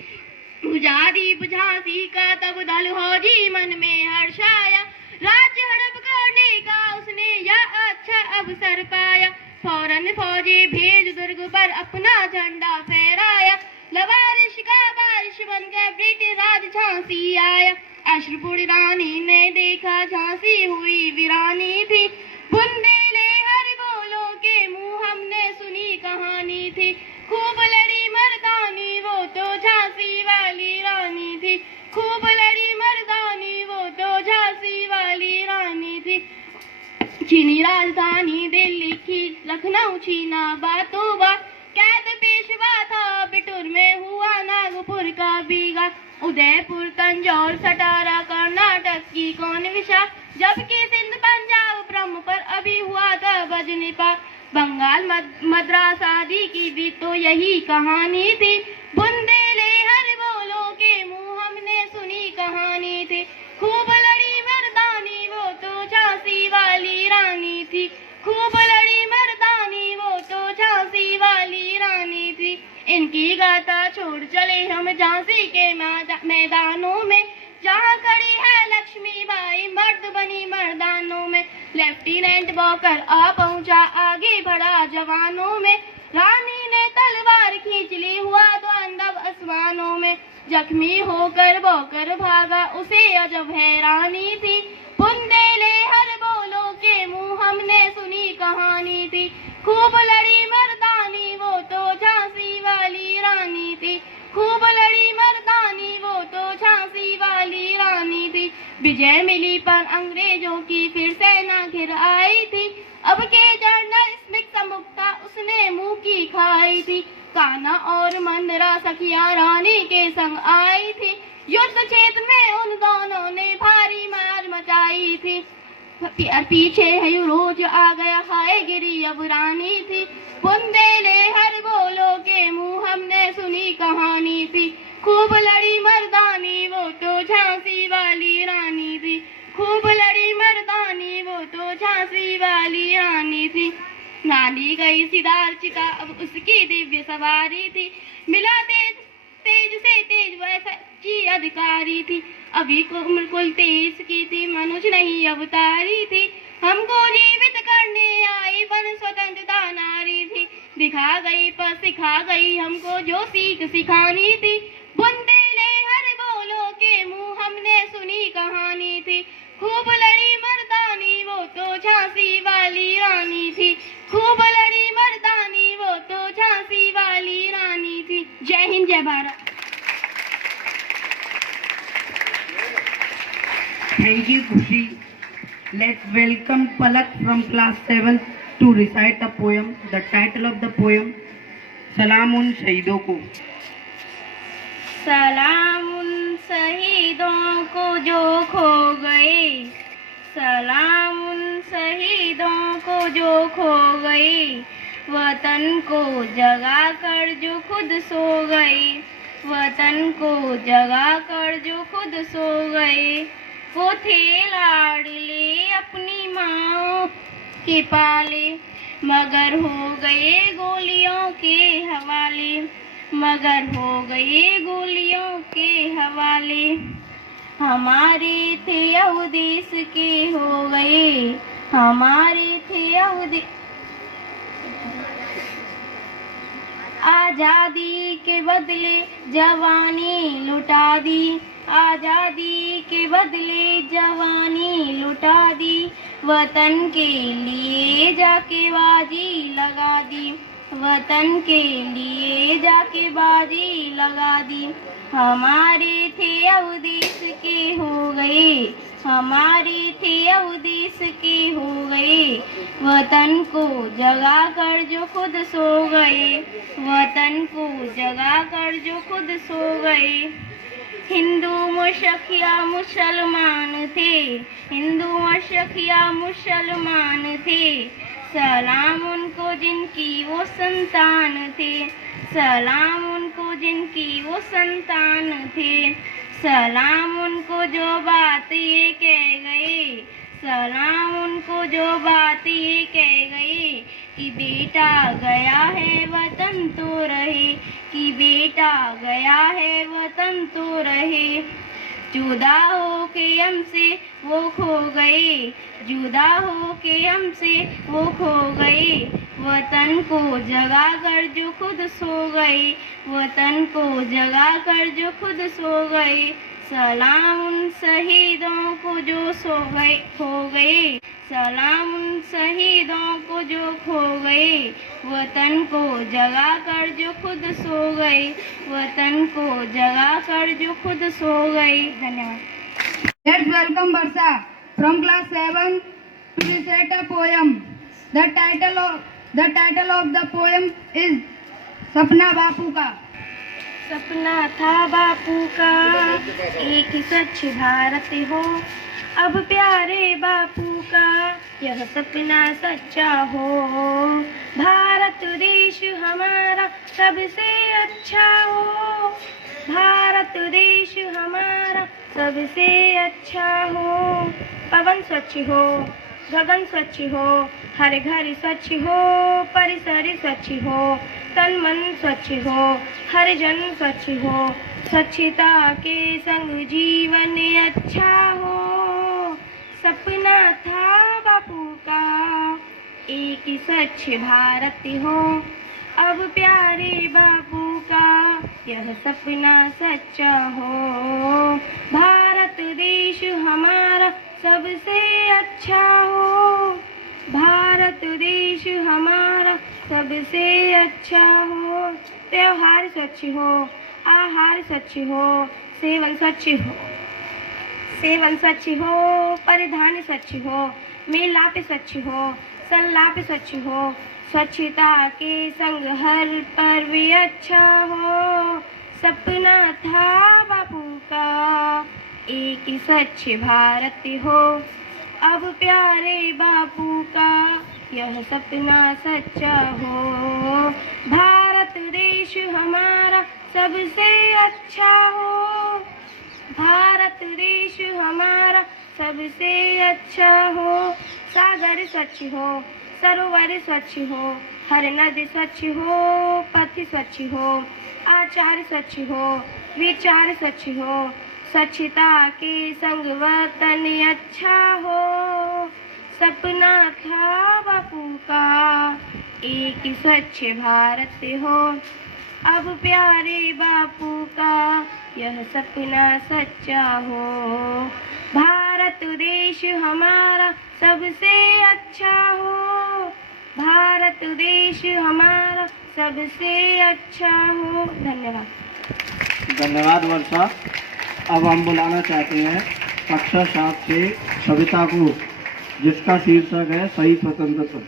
बुझा दी झांसी का तब दल हो जी मन में हर्ष आया, राज्य हड़प करने का उसने यह अच्छा अवसर पाया, फौरन फौजी भेज दुर्ग पर अपना झंडा फहराया, लवारिश का बारिश बनकर ब्रिटिश राज झांसी आया, अश्रुपूर्ण रानी ने देखा झांसी हुई वीरानी थी, बुंदेले हर बोलो के मुंह हमने सुनी कहानी थी, खूब लड़ी मर्दानी वो तो झांसी वाली रानी थी, खूब लड़ी मर्दानी वो तो झांसी वाली रानी थी, चीनी राजधानी दिल्ली की लखनऊ छीना बातों बा, कैद पेशवा था बिटूर में हुआ नागपुर का बीघा, उदयपुर तंजौर सटारा कर्नाटक की कौन विशा, जबकि सिंध पंजाब ब्रह्म पर अभी हुआ था बजने पर, बंगाल मद्रास आदि की भी तो यही कहानी थी, बुंदेले हर बोलो के मुंह हमने सुनी कहानी थी, खूब लड़ी मर्दानी वो तो झांसी वाली रानी थी, खूब लड़ी मर्दानी वो तो झांसी वाली रानी थी, इनकी गाथा छोड़ चले हम झांसी के मैदानों में, जहाँ खड़ी है लक्ष्मीबाई मर्द बनी मर्दानों में, लेफ्टिनेंट बॉकर आ पहुंचा आगे बढ़ा जवानों में, रानी ने तलवार खींच ली हुआ द्वंद्व आसमानों में, जख्मी होकर बॉकर भागा उसे अजब हैरानी थी, बुंदेले हर बोलो के मुंह हमने सुनी कहानी थी, खूब लड़ी मर्दानी वो तो झांसी वाली रानी थी, खूब लड़ी मर्दानी वो तो झांसी वाली रानी थी, विजय मिली पर अंग्रेजों की फिर सेना घिर आई थी, अब के जनरल स्मिथ सम्मुखता उसने मुंह की खाई थी, कान्हा और मंदरा सखिया रानी के संग आई थी, युद्ध क्षेत्र में उन दोनों ने भारी मार मचाई थी, पीछे है रोज आ गया हाय गिरी अब रानी थी, बुंदेले हर बोलो के मुंह हमने सुनी कहानी थी, खूब लड़ी मर्दानी वो तो झांसी वाली रानी थी, खूब लड़ी मर्दानी वो तो झांसी वाली रानी थी, नानी गई सिदार चिता अब उसकी दिव्य सवारी थी, मिला तेज तेज से तेज वैसा की अधिकारी थी, अभी कुल 23 की थी मनुष्य नहीं अवतारी थी, हमको जीवित करने आई बन स्वतंत्रता नारी थी, दिखा गई पर सिखा गई हमको जो सीख सिखानी थी, बुंदेले हर बोलो के मुंह हमने सुनी कहानी थी, खूब लड़ी मर्दानी वो तो झांसी वाली रानी थी, खूब लड़ी मर्दानी वो तो झांसी वाली रानी थी। जय हिंद जय Bharat. Thank you, Kushi. Let's welcome Palak from class 7 to recite a poem. The title of the poem, Salam उन शहीदों को। सलाम उन शहीदों को जो खो गए, सलाम उन शहीदों को जो खो गए, वतन को जगा कर जो खुद सो गए, वतन को जगा कर जो खुद सो गए, वो थे लाडले अपनी माँ के पाले, मगर हो गए गोलियों के हवाले, मगर हो गए गोलियों के हवाले, हमारे थे अवदेश के हो गए, हमारे थे अवदेश। आजादी के बदले जवानी लुटा दी, आजादी के बदले जवानी लुटा दी, वतन के लिए जाके बाजी लगा दी, वतन के लिए जाके बाजी लगा दी, हमारे थे अवदेश के हो गए, हमारे थे अवदेश के हो गए, वतन को जगा कर जो खुद सो गए, वतन को जगा कर जो खुद सो गए, हिंदू मुशक या मुसलमान थे, हिंदू मुशक या मुसलमान थे, सलाम उनको जिनकी वो संतान थे, सलाम उनको जिनकी वो संतान थे, सलाम उनको जो बात ये कह गए, सलाम उनको जो बात ये कह गए कि बेटा गया है वतन तो रहे, कि बेटा गया है वतन तो रहे, जुदा हो के हमसे वो खो गए, जुदा हो के हमसे वो खो गए, वतन को जगा कर जो खुद सो गए, वतन को जगा कर जो खुद सो गए, सलाम उन शहीदों को जो सो गए खो गए, सलाम उन शहीदों को जो खो गए, वतन को जगा कर जो खुद सो गए, वतन को जगा कर जो खुद सो गए। धन्यवाद। Let's welcome Varsha from class 7 to recite a poem. The title of the poem is सपना बापू का। सपना था बापू का एक स्वच्छ भारत हो, अब प्यारे बापू का यह सपना सच्चा हो, भारत देश हमारा सबसे अच्छा हो, भारत देश हमारा सबसे अच्छा हो, पवन स्वच्छ हो, गगन स्वच्छ हो, हर घर स्वच्छ हो, परिसर स्वच्छ हो, तन मन स्वच्छ हो, हर जन स्वच्छ हो, स्वच्छता के संग जीवन अच्छा हो, सपना था बापू का एक स्वच्छ भारत हो, अब प्यारे बापू का यह सपना सच्चा हो, भारत देश हमारा सबसे अच्छा हो, भारत देश हमारा सबसे अच्छा हो, त्योहार स्वच्छ हो, आहार स्वच्छ हो, सेवन स्वच्छ हो, सेवन स्वच्छ हो, परिधान स्वच्छ हो, मेलाप स्वच्छ हो, संलाप स्वच्छ हो, स्वच्छता के संग हर पर्व अच्छा हो, सपना था बापू का एक स्वच्छ भारत हो, अब प्यारे बापू का यह सपना सच्चा हो, भारत देश हमारा सबसे अच्छा हो, भारत देश हमारा सबसे अच्छा हो, सागर स्वच्छ हो, सरोवर स्वच्छ हो, हर नदी स्वच्छ हो, पथ स्वच्छ हो, आचार स्वच्छ हो, विचार स्वच्छ हो, स्वच्छता के संग वतन अच्छा हो, सपना था बापू का एक स्वच्छ भारत हो, अब प्यारे बापू का यह सपना सच्चा हो, भारत देश हमारा सबसे अच्छा हो, भारत देश हमारा सबसे अच्छा हो। धन्यवाद। धन्यवाद वर्षा। अब हम बुलाना चाहते हैं कक्षा 7 से सविता को, जिसका शीर्षक है शहीद स्वतंत्रता।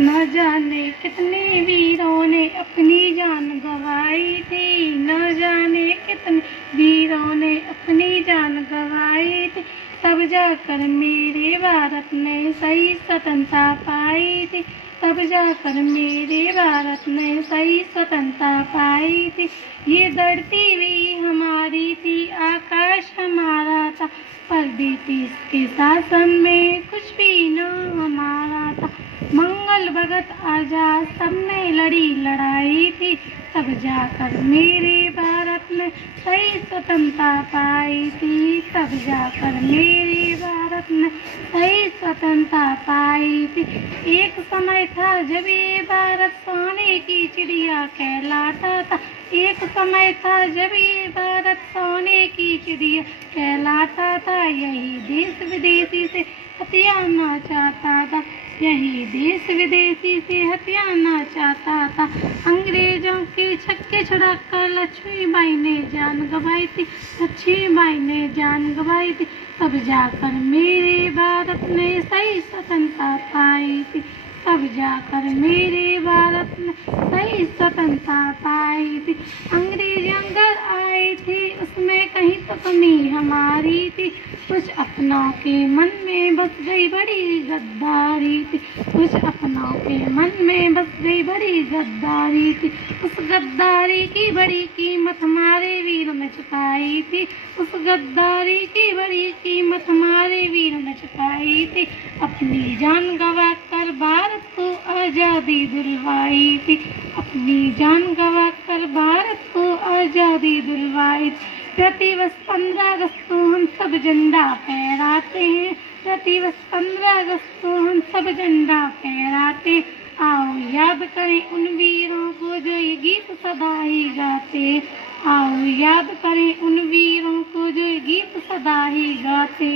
न जाने कितने वीरों ने अपनी जान गंवाई थी, न जाने कितने वीरों ने अपनी जान गंवाई थी, तब जाकर मेरे भारत ने सही स्वतंत्रता पाई थी, तब जाकर मेरे भारत ने सही स्वतंत्रता पाई थी, ये धरती भी हमारी थी, आकाश हमारा था, पर ब्रिटिश के शासन में कुछ भी न हमारा था, मंगल भगत आजाद सबने लड़ी लड़ाई थी, तब जाकर मेरे भारत ने सही स्वतंत्रता पाई थी, तब जाकर मेरे भारत ने सही स्वतंत्रता पाई थी। एक समय था जब ये भारत सोने की चिड़िया कहलाता था, एक समय था जब ये भारत सोने की चिड़िया कहलाता था, यही देश विदेशी से हथियाना चाहता था, यही देश विदेशी से हथियाना चाहता था, अंग्रेजों के छक्के छुड़ाकर लक्ष्मीबाई ने जान गंवाई थी, लक्ष्मीबाई ने जान गंवाई थी, तब जाकर मेरे भारत ने सही स्वतंत्रता पाई थी, तब जाकर मेरे भारत में सही स्वतंत्रता पाई थी। अंग्रेज अगर आए थे उसमें कहीं तो कमी हमारी थी, कुछ अपनों के मन में बस गई बड़ी गद्दारी थी, कुछ अपनों के मन में बस गई बड़ी गद्दारी थी। उस गद्दारी की बड़ी कीमत हमारे वीर ने चुकाई थी, उस गद्दारी की बड़ी कीमत हमारे वीर ने चुकाई थी। अपनी जान गवा कर भारत को आज़ादी दिलवाई थी, अपनी जान गवा कर भारत को आज़ादी दिलवाई थी। प्रतिवर्ष 15 अगस्त को हम सब झंडा फहराते हैं, प्रतिवर्ष 15 अगस्त को हम सब झंडा फहराते। आओ याद करें उन वीरों को जो ये गीत सदा ही गाते, आओ याद करें उन वीरों को जो ये गीत सदा ही गाते।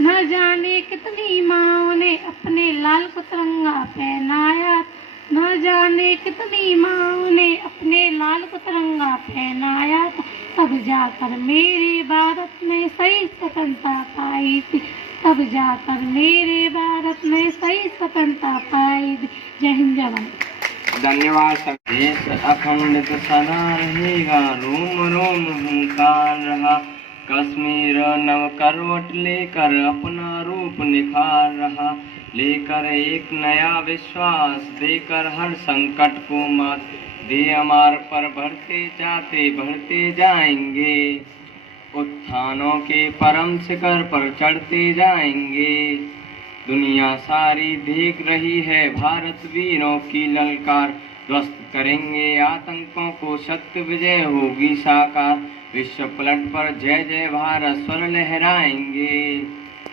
न जाने कितनी माँओं ने अपने लाल को तिरंगा पहनाया, न जाने कितनी माँओं ने अपने लाल को तिरंगा पहनाया, तब जाकर मेरे भारत ने सही स्वतंत्रता पाई थी, तब जाकर मेरे भारत ने सही स्वतंत्रता पाई थी। जय हिंद जय भारत। धन्यवाद सर। देश अखंडित सदा रहेगा, रोम रोम हुंकार रहा, कश्मीर नव करवट लेकर अपना रूप निखार रहा, लेकर एक नया विश्वास देकर हर संकट को मात दे अमार पर बढ़ते जाएंगे, उत्थानों के परम शिखर पर चढ़ते जाएंगे। दुनिया सारी देख रही है भारत वीरों की ललकार, ध्वस्त करेंगे आतंकों को, सत्य विजय होगी साकार, विश्व पलट पर जय जय भारत स्वर लहराएंगे,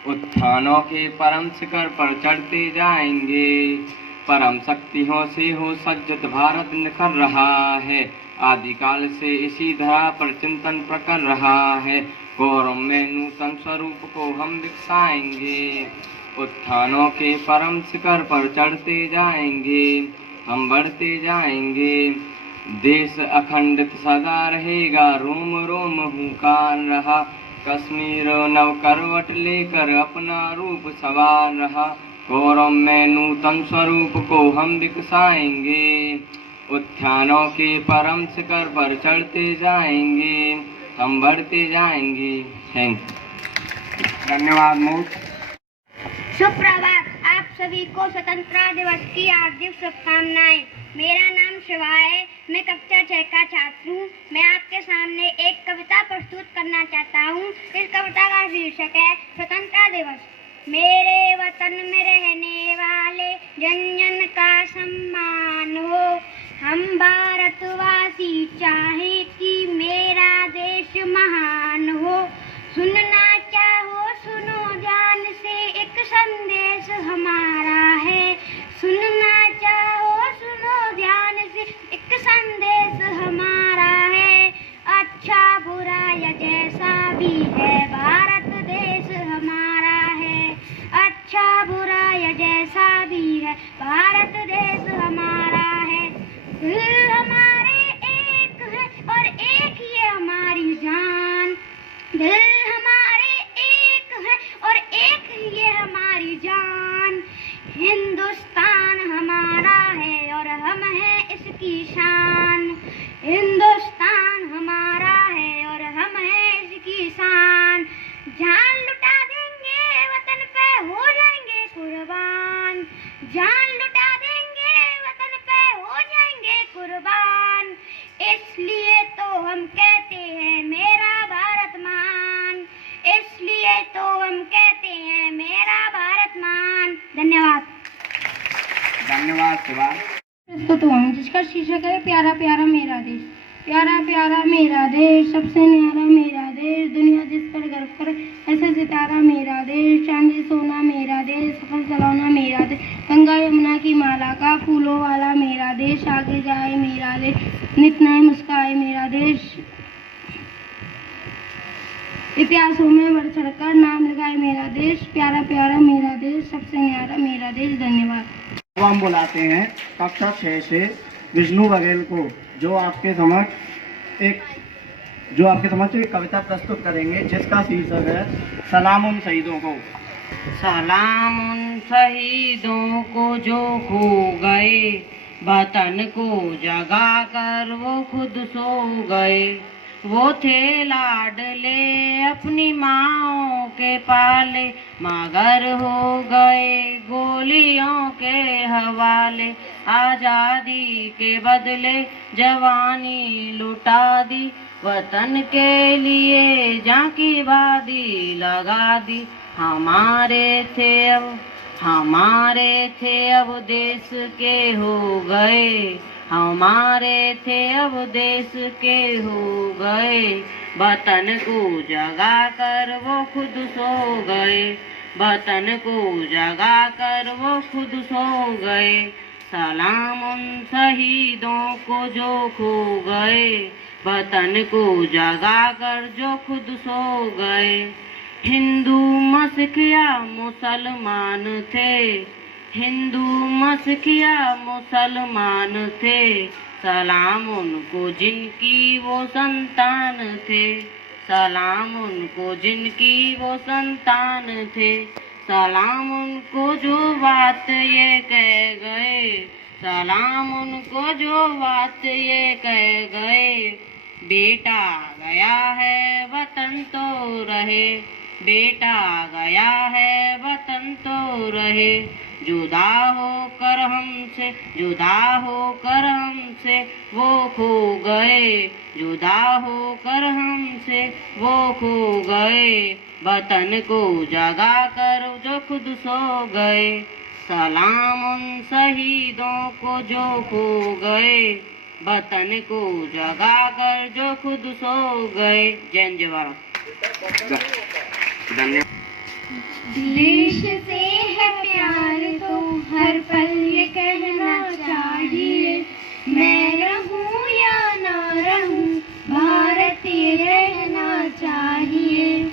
उत्थानों के परम शिखर पर चढ़ते जाएंगे। परम शक्तियों से हो सज्जित भारत निखर रहा है, आदिकाल से इसी धरा पर चिंतन प्रकर रहा है, गौरव में नूतन स्वरूप को हम दिखाएंगे, उत्थानों के परम शिखर पर चढ़ते जाएंगे, हम बढ़ते जाएंगे। देश अखंडित सदा रहेगा, रोम रोम हुंकार रहा, कश्मीर नव करवट लेकर अपना रूप सवार रहा, गौरव में नूतन स्वरूप को हम दिखाएंगे, उत्थानों के परम शिखर पर चढ़ते जाएंगे, हम बढ़ते जाएंगे। Thank you. धन्यवाद मोद। सुप्रभात। आप सभी को स्वतंत्रता दिवस की हार्दिक शुभकामनाएं। मेरा नाम शिवा है, मैं कक्षा 6 का छात्र हूँ। मैं आपके सामने एक कविता प्रस्तुत करना चाहता हूँ। इस कविता का शीर्षक है स्वतंत्रता दिवस। मेरे वतन में रहने वाले जन जन का सम्मान हो, हम भारतवासी चाहे कि मेरा देश महान हो। सुनना चाहो सुनो ध्यान से, एक संदेश हमारा है। सुनना चाहो सुनो ध्यान से, एक संदेश हमारा है। अच्छा बुरा या जैसा भी है, भारत देश हमारा है। अच्छा बुरा या जैसा भी है, भारत देश हमारा है। दिल हमारे एक है और एक ये हमारी जान। दिल हमारे एक है और एक ये हमारी जान। हिंदुस्तान हमारा है और हम हैं इसकी शान। हिंदुस्तान हमारा है और हम हैं इसकी शान। जान लुटा देंगे वतन पे हो जाएंगे कुर्बान। जान लुटा देंगे वतन पे हो जाएंगे कुर्बान। इसलिए तो हम कहते हैं मेरा भारत महान। इसलिए तो हम कहते हैं मेरा भारत महान। धन्यवाद। धन्यवाद शिवा। प्रस्तुत हुआ जिसका शीर्षक है प्यारा प्यारा मेरा देश। प्यारा प्यारा मेरा देश, सबसे न्यारा मेरा देश, दुनिया जिस पर गर्व करे ऐसा सितारा मेरा देश। चांदी सोना मेरा देश, सफल सलौना मेरा देश, गंगा यमुना की माला का फूलों वाला मेरा देश। आगे जाए मेरा देश, नित नए मुस्काए मेरा देश, इतिहासों में बढ़ चढ़कर नाम लगाए मेरा देश। प्यारा प्यारा मेरा देश, सबसे न्यारा मेरा देश। धन्यवाद। अब हम बुलाते हैं कक्षा 6 से विष्णु बघेल को, जो आपके समक्ष एक कविता प्रस्तुत करेंगे जिसका शीर्षक है सलाम उन शहीदों को। सलाम उन शहीदों को जो खो गए, वतन को जगा कर वो खुद सो गए। वो थे लाडले अपनी माँओं के पाले, मगर हो गए गोलियों के हवाले। आज़ादी के बदले जवानी लुटा दी, वतन के लिए जान की बाजी लगा दी। हमारे थे अब देश के हो गए, हमारे थे अब देश के हो गए। वतन को जगा कर वो खुद सो गए, वतन को जगा कर वो खुद सो गए। सलाम उन शहीदों को जो खो गए, वतन को जगा कर जो खुद सो गए। हिंदू मसीह मुसलमान थे, हिंदू मसीह मुसलमान थे। सलाम उनको जिनकी वो संतान थे, सलाम उनको जिनकी वो संतान थे। सलाम उनको जो बात ये कह गए, सलाम उनको जो बात ये कह गए। बेटा गया है वतन तो रहे, बेटा गया है वतन तो रहे। जुदा होकर हमसे, जुदा होकर हमसे वो खो गए, जुदा होकर हमसे वो खो गए। वतन को जगा कर जो खुद सो गए। सलाम उन शहीदों को जो खो गए, वतन को जगा कर जो खुद सो गए। जय हिंद, जय भारत। धन्यवाद। देश से है प्यार तो हर पल ये कहना चाहिए, मैं रहूं या ना रहूं भारतीय रहना चाहिए।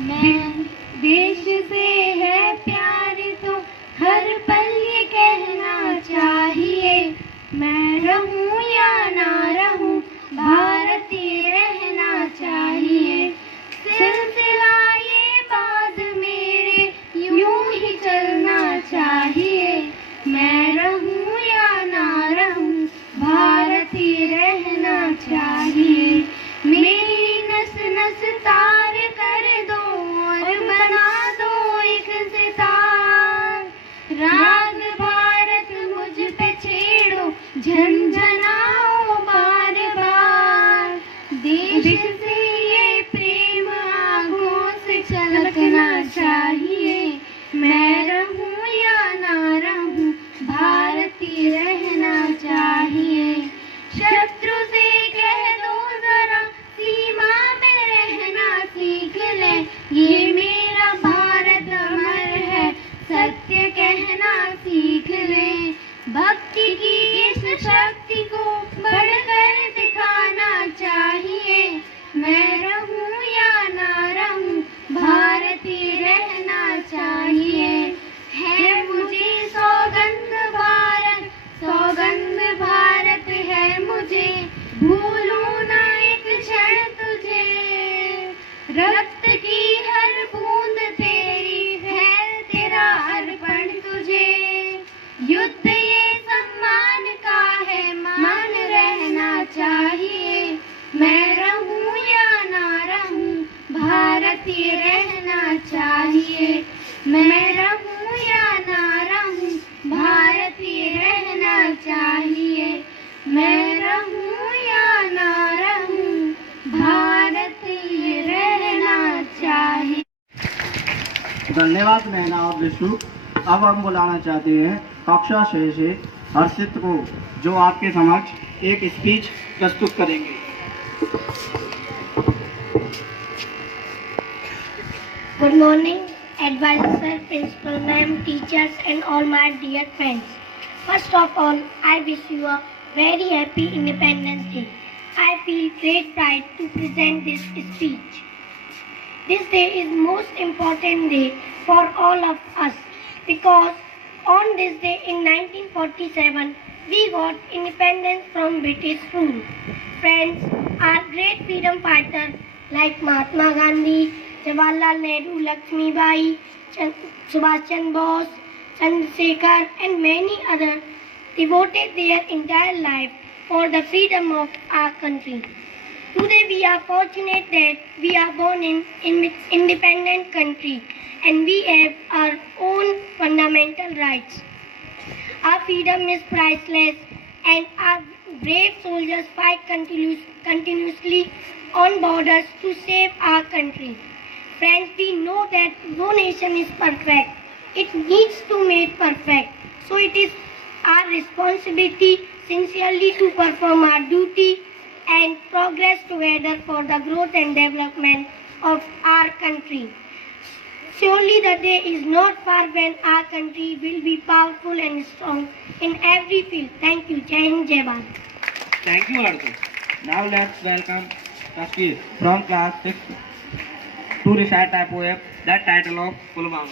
मैं देश से है प्यार तो हर पल ये कहना चाहिए, मैं रहूं या ना रहूं भारतीय रहना चाहिए। सिलसिला ये बात मेरे यूं ही चलना चाहिए, मैं रहूं या ना रहूं भारतीय रहना चाहिए। मेरी नस नस तार कर दो और बना दो एक सितार। राग भारत मुझ पे छेड़ो, झंझनाओ बार बार। देश से ये प्रेम आँखों से छलकना चाहिए, मैं रहूं या ना रहूं भारतीय रहना चाहिए। शत्रु से कह दो जरा सीमा में रहना सीख ले, ये मेरा भारत अमर है सत्य कहना सीख ले। भक्ति की इस शक्ति को बढ़कर दिखाना चाहिए, मैं रहूं या ना रहूं भारतीय रहना चाहिए। है मुझे सौगंध भारत, सौगंध भारत है मुझे, भूलूं ना एक क्षण तुझे। रक्त की हर बूंद तेरी है, तेरा अर्पण तुझे। युद्ध ये सम्मान का है, मान रहना चाहिए, मैं रहूं या ना रहूं भारतीय रहना चाहिए। मैं रहूं या ना रहूं भारतीय रहना चाहिए, मैं रहूं या ना रहूं भारतीय रहना चाहिए। धन्यवाद नैना और विष्णु। अब हम बुलाना चाहते हैं कक्षा 6 से हर्षित को, जो आपके समक्ष एक स्पीच प्रस्तुत करेंगे। Good morning, advisor sir, principal ma'am, teachers and all my dear friends. First of all, I wish you a very happy Independence Day. I feel great pride to present this speech. This day is most important day for all of us because on this day in 1947 we got independence from British rule. Friends, our great freedom fighters like Mahatma Gandhi, Jawaharlal Nehru, Lakshmibai, Subhash Chandra Bose, Chandrasekhar and many others devoted their entire life for the freedom of our country. Today we are fortunate that we are born in an independent country and we have our own fundamental rights. Our freedom is priceless and our brave soldiers fight continuously on borders to save our country. Friends, we know that no nation is perfect. It needs to be made perfect. So it is our responsibility sincerely to perform our duty and progress together for the growth and development of our country. Surely the day is not far when our country will be powerful and strong in every field. Thank you. Jai Hind, Jai Bharat. Thank you, Arthur. Now let's welcome Tashkir from class 6 to recite a poem, the title of Pulwama.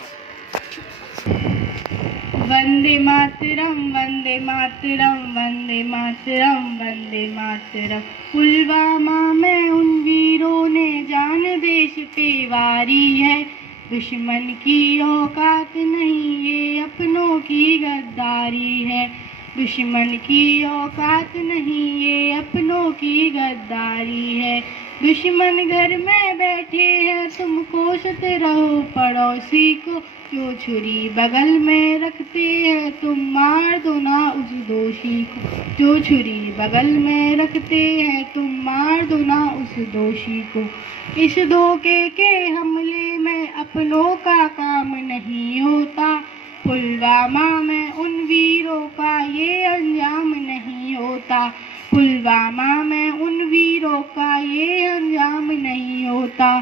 Vande Mataram Vande Mataram Vande Mataram Vande Mataram. Pulwama में उन वीरों ने जान देश पे वारी है, दुश्मन की औकात नहीं ये अपनों की गद्दारी है, दुश्मन की औकात नहीं ये अपनों की गद्दारी है। दुश्मन घर में बैठे हैं तुम कोसते रहो पड़ोसी को, जो छुरी बगल में रखते हैं तुम मार दो ना उस दोषी को, जो छुरी बगल में रखते हैं तुम मार दो ना उस दोषी को। इस धोखे के हमले में अपनों का काम नहीं होता, पुलवामा में उन वीरों का ये अंजाम नहीं होता, पुलवामा में उन वीरों का ये अंजाम नहीं होता।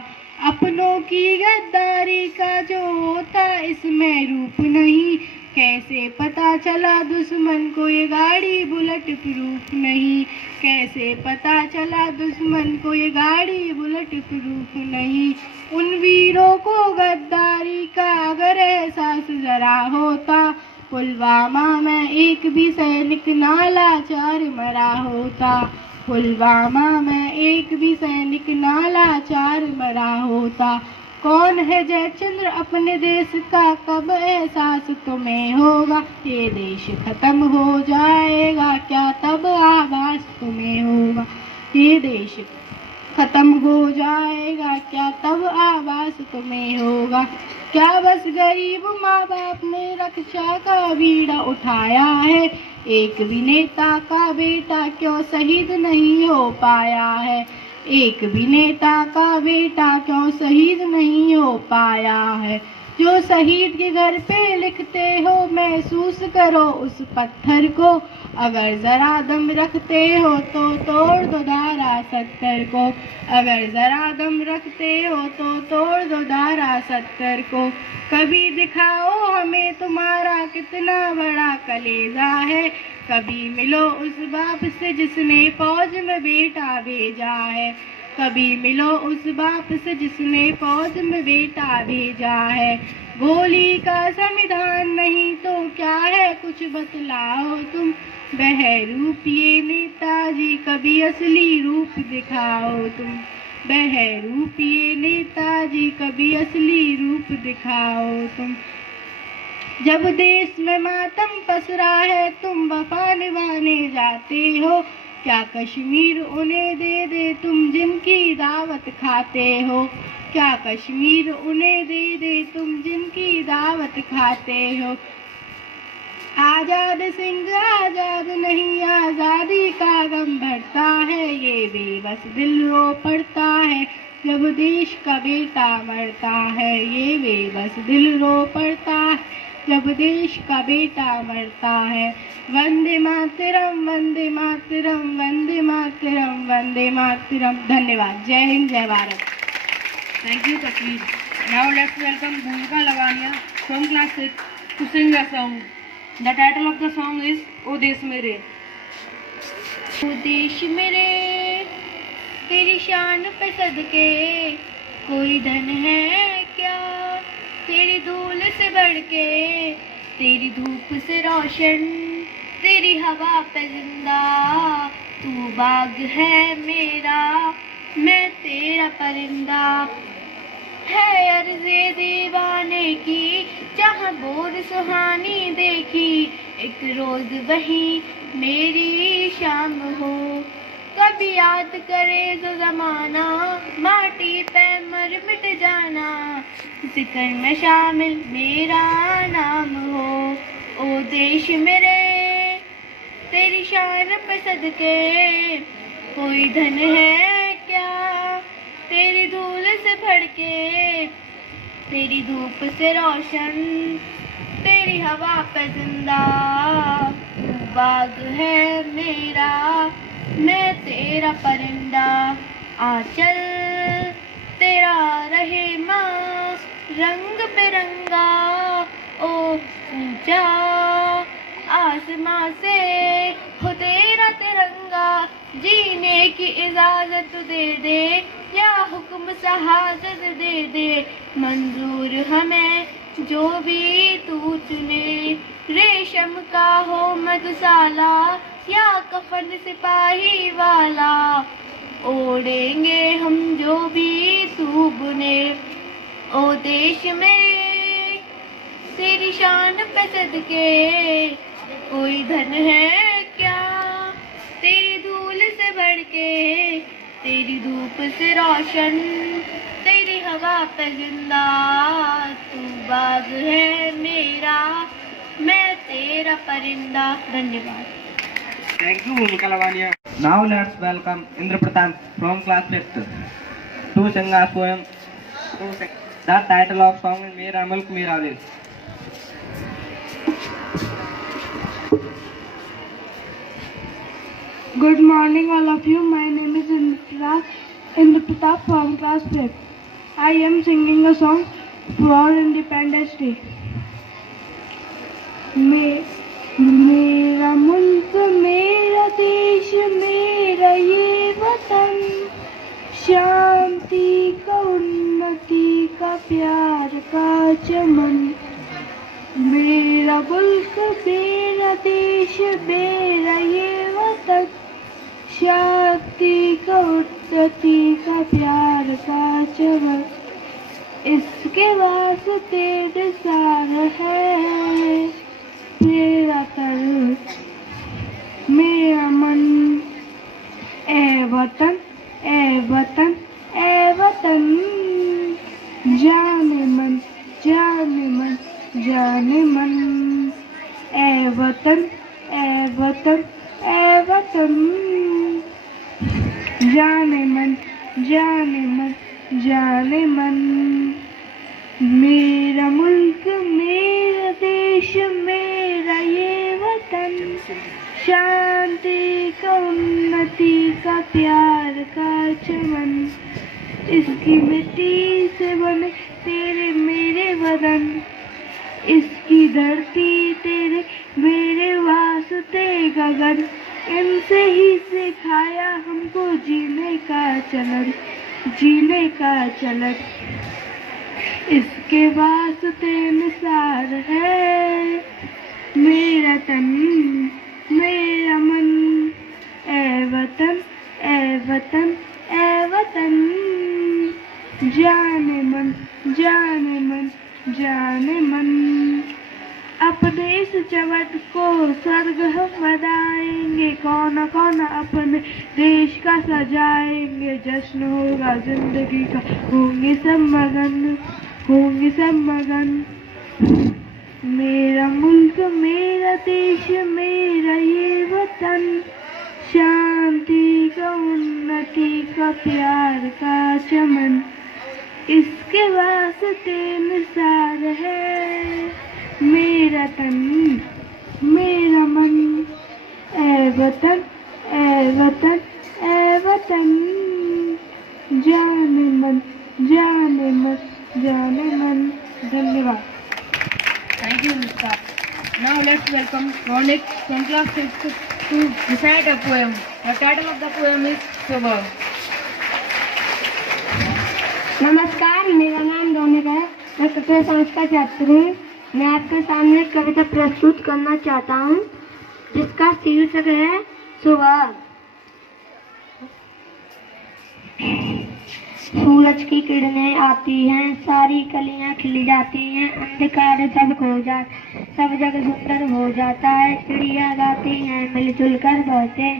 अपनों की गद्दारी का जो होता इसमें रूप नहीं, कैसे पता चला दुश्मन को ये गाड़ी बुलेट प्रूफ नहीं, कैसे पता चला दुश्मन को ये गाड़ी बुलेट प्रूफ नहीं। उन वीरों को गद्दारी का अगर एहसास जरा होता, पुलवामा में एक भी सैनिक ना लाचार मरा होता, पुलवामा में एक भी सैनिक ना लाचार मरा होता। कौन है जयचंद्र अपने देश का, कब एहसास तुम्हें होगा, ये देश खत्म हो जाएगा क्या तब आभास तुम्हें होगा, ये देश खत्म हो जाएगा क्या तब आभास तुम्हें होगा। क्या बस गरीब माँ बाप ने रक्षा का बीड़ा उठाया है, एक भी नेता का बेटा क्यों शहीद नहीं हो पाया है, एक भी नेता का बेटा क्यों शहीद नहीं हो पाया है। जो शहीद के घर पे लिखते हो महसूस करो उस पत्थर को, अगर जरा दम रखते हो तो तोड़ दो धारा 70 को, अगर जरा दम रखते हो तो तोड़ दो धारा 70 को। कभी दिखाओ हमें तुम्हारा कितना बड़ा कलेजा है, कभी मिलो उस बाप से जिसने फौज में बेटा भेजा है, कभी मिलो उस बाप से जिसने फौज में बेटा भेजा है। गोली का संविधान नहीं तो क्या है कुछ बतलाओ तुम, बहरूप ये नेताजी कभी असली रूप दिखाओ तुम, बहरूप ये नेताजी कभी असली रूप दिखाओ तुम। जब देश में मातम पसरा है तुम वफा निभाने जाते हो, क्या कश्मीर उन्हें दे दे तुम जिनकी दावत खाते हो, क्या कश्मीर उन्हें दे दे तुम जिनकी दावत खाते हो। आजाद सिंह आजाद नहीं आजादी का गम भरता है, ये बेबस दिल रो पड़ता है जब देश का बेटा मरता है, ये बेबस दिल रो पड़ता है जब देश का बेटा मरता है। वंदे मातरम वंदे मातरम वंदे मातरम वंदे मातरम। धन्यवाद। जय हिंद जय Bharat. Thank you, Tashkir. Now let's welcome Bhumika Lavania from class 6 to sing a song. The title of the song is O Desh Mere. ओ देश मेरे तेरी शान पे सदके कोई धन है क्या, तेरी धूल से बढ़ के तेरी धूप से रोशन, तेरी हवा पे जिंदा तू बाग है मेरा, मैं तेरा परिंदा। है अर्ज़े दीवाने की, जहाँ बोर सुहानी देखी, एक रोज वही मेरी शाम हो। कभी याद करे जो जमाना, माटी पे मर मिट जाना, जिक्र में शामिल मेरा नाम हो। ओ देश मेरे तेरी शान पे सदके, कोई धन है क्या तेरी धूल से भड़के, तेरी धूप से रोशन तेरी हवा पे जिंदा। तू बाग है मेरा, मैं तेरा परिंदा, आंचल तेरा रहे माँ रंग बिरंगा। ओ ऊंचा आसमां से हो तेरा तिरंगा, जीने की इजाजत दे दे या हुक्म शहादत दे दे, मंजूर हमें जो भी तू चुने। रेशम का हो मधुशाला या कफन सिपाही वाला, ओढ़ेंगे हम जो भी तू बुने। ओ देश मेरे तेरी शान पे सदके, कोई धन है क्या तेरी धूल से बढ़ के, तेरी धूप से रोशन तेरी हवा पे जिंदा। तू बाग है मेरा, मैं तेरा परिंदा। धन्यवाद। Thank you, Bhumika Lavania. Now let's welcome Indra Pratap from class 5th to sing a poem. The title of song is Mera Mulk Mera Desh. Good morning, all of you. My name is Indra Pratap from class 5. I am singing a song for Independence Day. मेरा मुल्क मेरा देश मेरा ये वतन, शांति का उन्नति का प्यार का चमन। मेरा मुल्क मेरा देश मेरा ये वतन, शांति का उन्नति का प्यार का चमन। इसके वास्ते निसार है मेरा तन मेरा मन। ए वतन ए वतन ए वतन, जाने मन जाने मन जाने मन। ए वतन ए वतन ए वतन, जाने मन जाने मन जाने मन। मेरा मुल्क मेरा देश मेरा ये वतन, शांति का उन्नति का प्यार का चमन। इसकी मिट्टी से बने तेरे मेरे वतन, इसकी धरती तेरे मेरे वास्ते गगन। इनसे ही सिखाया हमको जीने का चलन, जीने का चलन। इसके वास्ते निसार है मेरा तन मेरा मन। ए वतन ए वतन ए वतन, जाने मन जाने मन जाने मन। अपने इस जगत को स्वर्ग हम बनाएंगे, कौन कौन अपने देश का सजाएंगे। जश्न होगा जिंदगी का, होंगे सब मगन होंगे सब मगन। मेरा मुल्क मेरा देश मेरा ये वतन, शांति का उन्नति का प्यार का चमन। इसके वास्ते निसार है मेरा तन मेरा मन। ए वतन ए वतन ए वतन, जाने मन जाने मन जाने मन। धन्यवाद। Thank you, Mr. Now let's welcome Ronik from class 6 to recite a poem. The title of the poem is Subha. नमस्कार, मेरा नाम रोनिक है। मैं कक्षा 5 का छात्र हूँ। मैं आपके सामने एक कविता प्रस्तुत करना चाहता हूँ जिसका शीर्षक है सुबह। सूरज की किरणें आती हैं, सारी कलियां खिल जाती हैं, अंधकार सब खो जा, सब जग सुंदर हो जाता है। चिड़िया गाती हैं मिलजुल कर बहते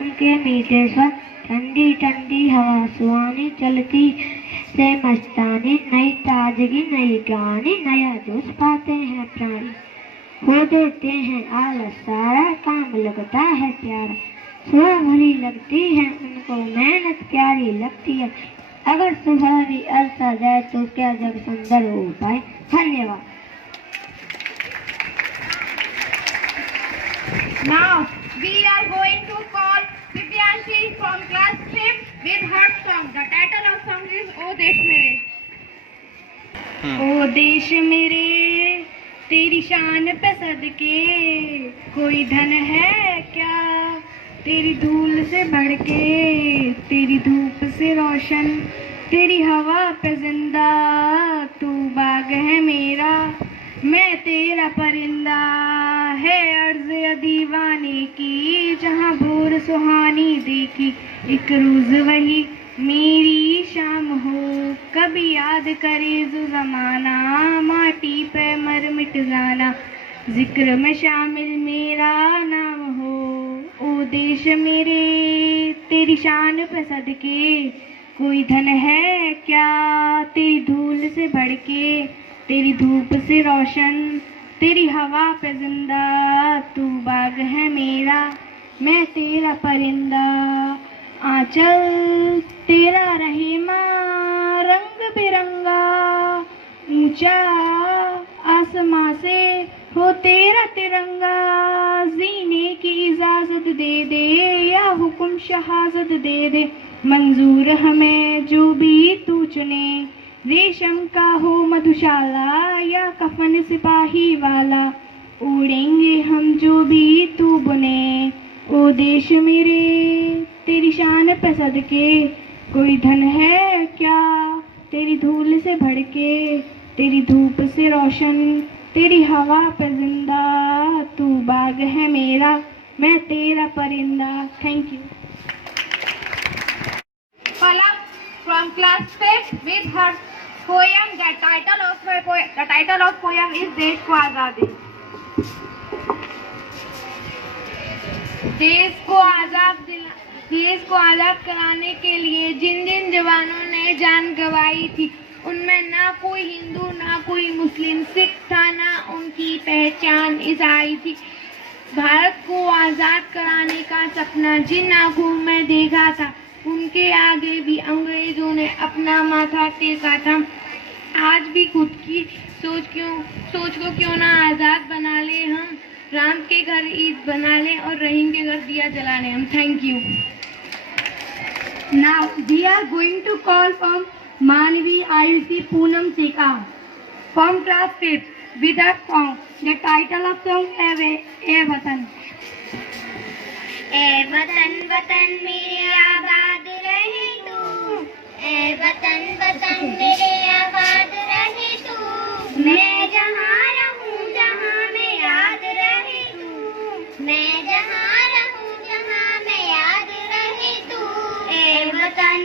उनके मीठे स्वर, ठंडी ठंडी हवा सुहानी चलती से मस्तानी, नई ताजगी नई कहानी, नया जोश पाते हैं प्राणी, हो देते हैं आलस सारा, काम लगता है प्यारा, सुबह भरी लगती है उनको मेहनत प्यारी लगती है, अगर सुबह भी अरसा जाए तो क्या जग सुंदर हो पाए। धन्यवाद। Now we are going to call Divyanshi from class 5 with her song. The title of song is O देश मेरे। ओ देश मेरे तेरी शान पे सदके, कोई धन है क्या तेरी धूल से बढ़ के, तेरी धूप से रोशन तेरी हवा पे जिंदा, तू बाग है मेरा मैं तेरा परिंदा, है अर्ज़ दीवाने की जहाँ भोर सुहानी देखी, एक रोज वही मेरी शाम हो, कभी याद करे जो जमाना, माटी पे मर मिट जाना, जिक्र में शामिल मेरा नाम हो। ओ देश मेरे तेरी शान पे सदके, कोई धन है क्या तेरी धूल से बढ़ के, तेरी धूप से रोशन तेरी हवा पे जिंदा, तू बाग है मेरा मैं तेरा परिंदा, आंचल तेरा रहे माँ रंग बिरंगा, ऊंचा आसमां से हो तेरा तिरंगा, जीने की इजाजत दे दे या हुक्म शहादत दे दे, मंजूर हमें जो भी तू चुने, रेशम का हो मधुशाला या कफन सिपाही वाला, उड़ेंगे हम जो भी तू बुने। ओ देश मेरे तेरी शान पे सदके, कोई धन है क्या तेरी धूल से बढ़ के, तेरी धूप से रोशन तेरी हवा पे जिंदा, तू बाग है मेरा मैं तेरा परिंदा। Thank you. Palak from class 5 with her poem. The title of poem is देश को आजादी। देश को आजाद कराने के लिए जिन जिन जवानों ने जान गंवाई थी, उनमें ना कोई हिंदू ना कोई मुस्लिम सिख था, ना उनकी पहचान ईसाई थी। भारत को आजाद कराने का सपना जिन आंखों में देखा था, उनके आगे भी अंग्रेजों ने अपना माथा टेका था। आज भी खुद की सोच को क्यों ना आजाद बना ले हम, राम के घर ईद बना लें और रहीम के घर दिया जला लें हम। Thank you. Now we are going to call from Manvi Ayushi Poonam Sika from class 5 with a song. The title of song is ए वतन। ए वतन वतन मेरे आबाद रहे तू, ए वतन वतन मेरे आबाद रहे तू, मैं जहाँ रहूँ जहाँ मैं याद रहे तू, मैं जहाँ रहूँ जहाँ मैं याद रहे तू। ए वतन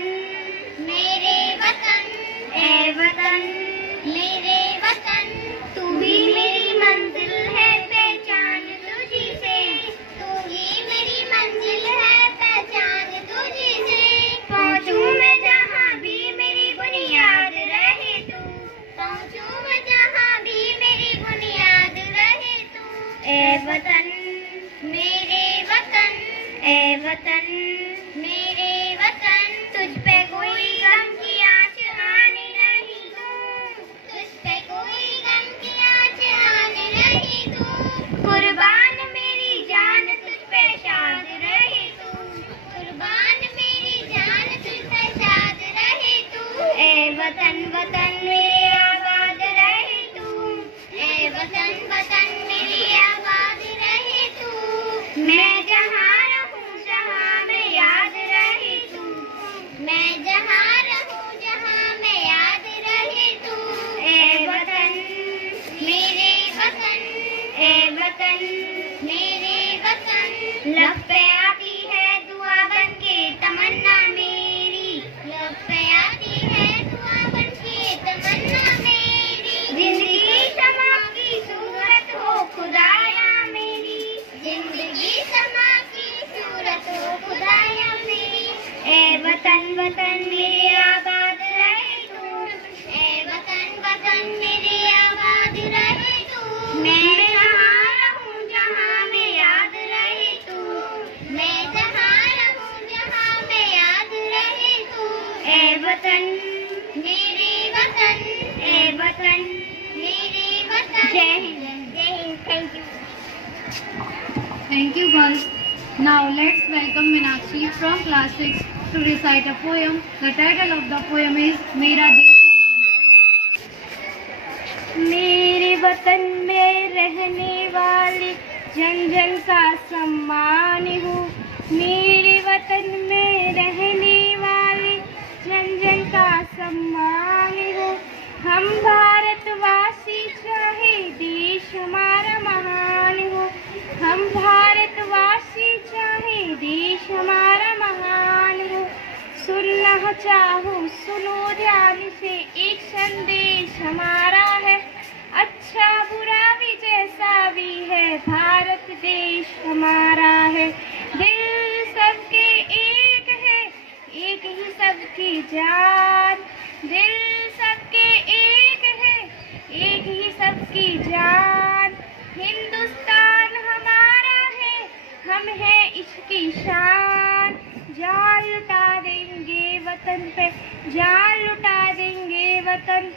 मेरे वतन, ए वतन मेरे वतन, तू भी मेरी मंजिल है पहचान तुझी से, तू ही मेरी मंजिल है पहचान तुझी से। पहुँचूं मैं जहाँ भी मेरी बुनियाद रहे तू, पहुँचूं मैं जहाँ भी मेरी बुनियाद रहे तू। ए वतन मेरे वतन, ए वतन मेरे वतन, तुझ पे कोई गम की आँच आने नहीं दूँ, तुझ पे कोई गम की आँच आने नहीं दूँ। कुर्बान मेरी जान तुझ पे शाद रहे तू, कुर्बान मेरी जान तुझ पे शाद रहे तू। ए वतन वतन मेरे आबाद रहे तू, ए वतन वतन मेरी आबाद रहे तू, मैं जहाँ रहूँ जहाँ मैं याद रहे तू, मैं जहाँ रहूँ जहाँ मैं याद रहे तू। ए वतन मेरे वतन, ए वतन मेरे वतन, लब पे आती है दुआ बन के तमन्ना मेरी, लब पे आती है Thank you, girls. Now let's welcome Meenakshi from class 6 to recite a poem. The title of the poem is मेरा देश महान। मेरे वतन में रहने वाले जन जन का सम्मान हो। मेरे वतन में रहने वाले जन जन का सम्मान हो। हम भारतवासी चाहे देश हमारा महान हो। हम भारतवासी चाहे देश हमारा महान हो। सुनना चाहो सुनो ध्यान से एक संदेश हमारा है। अच्छा बुरा भी जैसा भी है भारत देश हमारा है। दिल सबके एक है एक ही सबकी जान। दिल सबके एक है एक ही सबकी जान। हिंदुस्तान हमारा है हम हैं इसकी शान। जान लुटा देंगे वतन पे जान लुटा देंगे वतन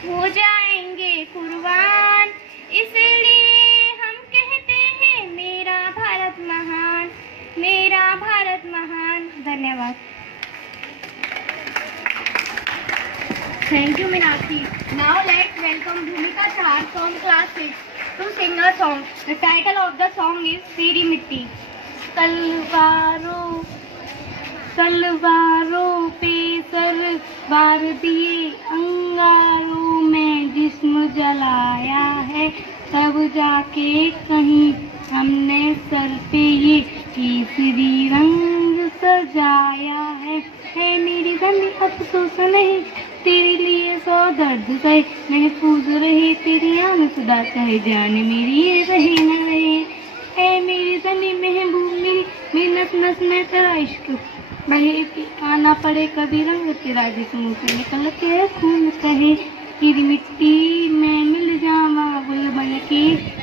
हो जाएंगे कुर्बान। इसलिए हम कहते हैं मेरा भारत महान मेरा भारत महान। धन्यवाद। Thank you, Meenakshi. Now let's welcome Bhumika Char from class 6 to sing a song. The title of the song is तेरी मिट्टी। तलवारों तलवारों पे सर वार दिए अंगारों में जिस्म जलाया है। तब जाके कहीं हमने सर पे ये केसरी रंग सजाया है। मेरी धनी अफसोस नहीं तेरे लिए सौ दर्द सहे। महफूज रहे तेरी आन सदा चाहे जान मेरी ये रहे न रहे। मेरी धनी महबूब मेरी नस नस में तेरा इश्क बहे कि आना पड़े कभी रंग तेरा जिस्म से निकल के खून कहे। तेरी मिट्टी में मिल जावा गुल बन के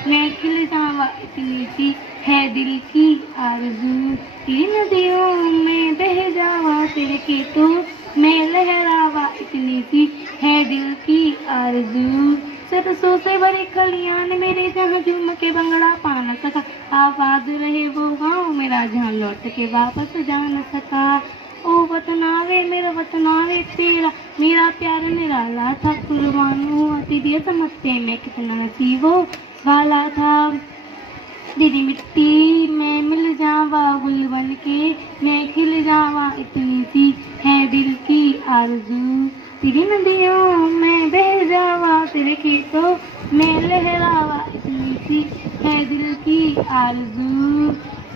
मैं खिल जावा इतनी सी है दिल की आरज़ू। तेरी नदियों में बह जावा तेरे खेतों में लहरावा इतनी सी है दिल की आरज़ू। सरसों से भरे खलियान मेरे जहाँ झूम के भंगड़ा पा न सका। आबाद रहे वो गाँव मेरा जहाँ लौट के वापस जा न सका। ओ वतन आवे मेरा वतन आवे तेरा मेरा प्यार निराला था। कुर्बान हुआ तेरी समझते मैं कितना नसीबो वाला था। तेरी मिट्टी में मिल जावा गुल बन के मैं खिल जावा इतनी सी है दिल की आरज़ू। तेरी नदियों में बह जावा तेरे खेतों में लहरावा इतनी सी है दिल की आरज़ू।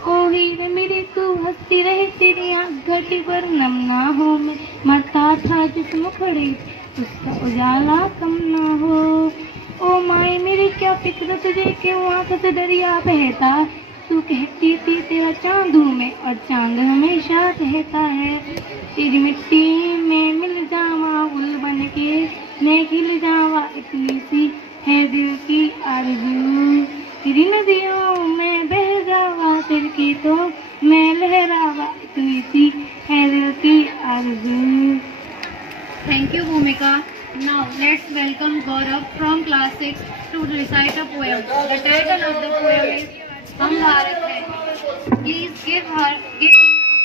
ओ हीरे मेरी तू हंसती रहे तेरी आँख घटी पर नम ना हो। मैं मरता था जिस मुखड़े उसका उजाला कम ना हो। ओ माए मेरी क्या फिक्र तुझे क्यों आँख से दरिया बहता। तू कहती थी तेरा चांद हूँ मैं और चांद हमेशा कहता है। तेरी मिट्टी में मिल जावा गुल बन के मैं खिल जावा इतनी सी है दिल की आरज़ू। तेरी नदियों में बह जावा तेरे खेतों में लहरावा इतनी सी है दिल की आरज़ू। Thank you, Bhumika. Now let's welcome Gaurav from class 6 to recite a poem. The title of the poem is हम भारत है। Please give him a big round of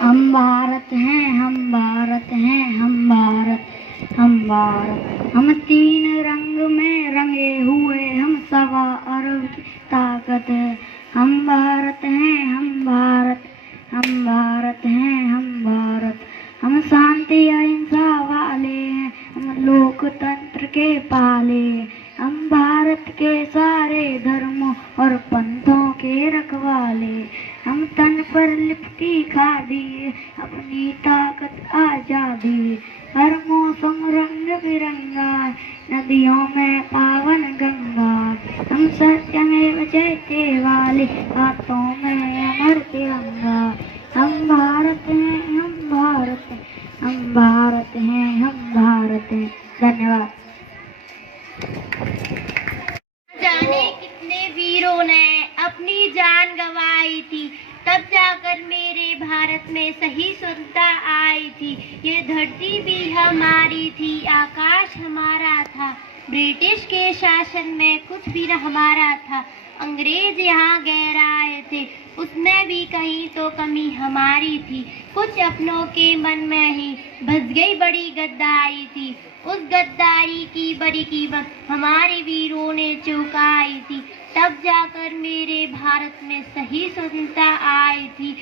हम भारत हैं हम भारत हैं हम भारत हम भारत। हम तीन रंग में रंगे हुए हम सवा अरब की ताकत है। हम भारत हैं हम भारत हम भारत हैं हम भारत। हम शांति अहिंसा वाले हैं हम लोकतंत्र के पाले। हम भारत के सारे धर्मों और पंथों के रखवाले। हम तन पर लिपटी खादी अपनी ताकत आजादी। हर मौसम रंग बिरंगा नदियों में पावन गंगा। हम सत्यमेव जयते वाले हाथों में अमर तिरंगा। हम भारत हैं हम भारत हैं हम भारत हैं हम भारत हैं। धन्यवाद। जाने कितने वीरों ने अपनी जान गंवाई थी तब जाकर मेरे भारत में सही सुंदरता आई थी। ये धरती भी हमारी थी आकाश हमारा था ब्रिटिश के शासन में कुछ भी न हमारा था, अंग्रेज यहाँ गैर आए थे, उसमें भी कहीं तो कमी हमारी थी। कुछ अपनों के मन में ही बस गई बड़ी गद्दारी थी, उस गद्दारी की बड़ी कीमत हमारे वीरों ने चुकाई थी। तब जाकर मेरे भारत में सही स्वतंत्रता आई थी।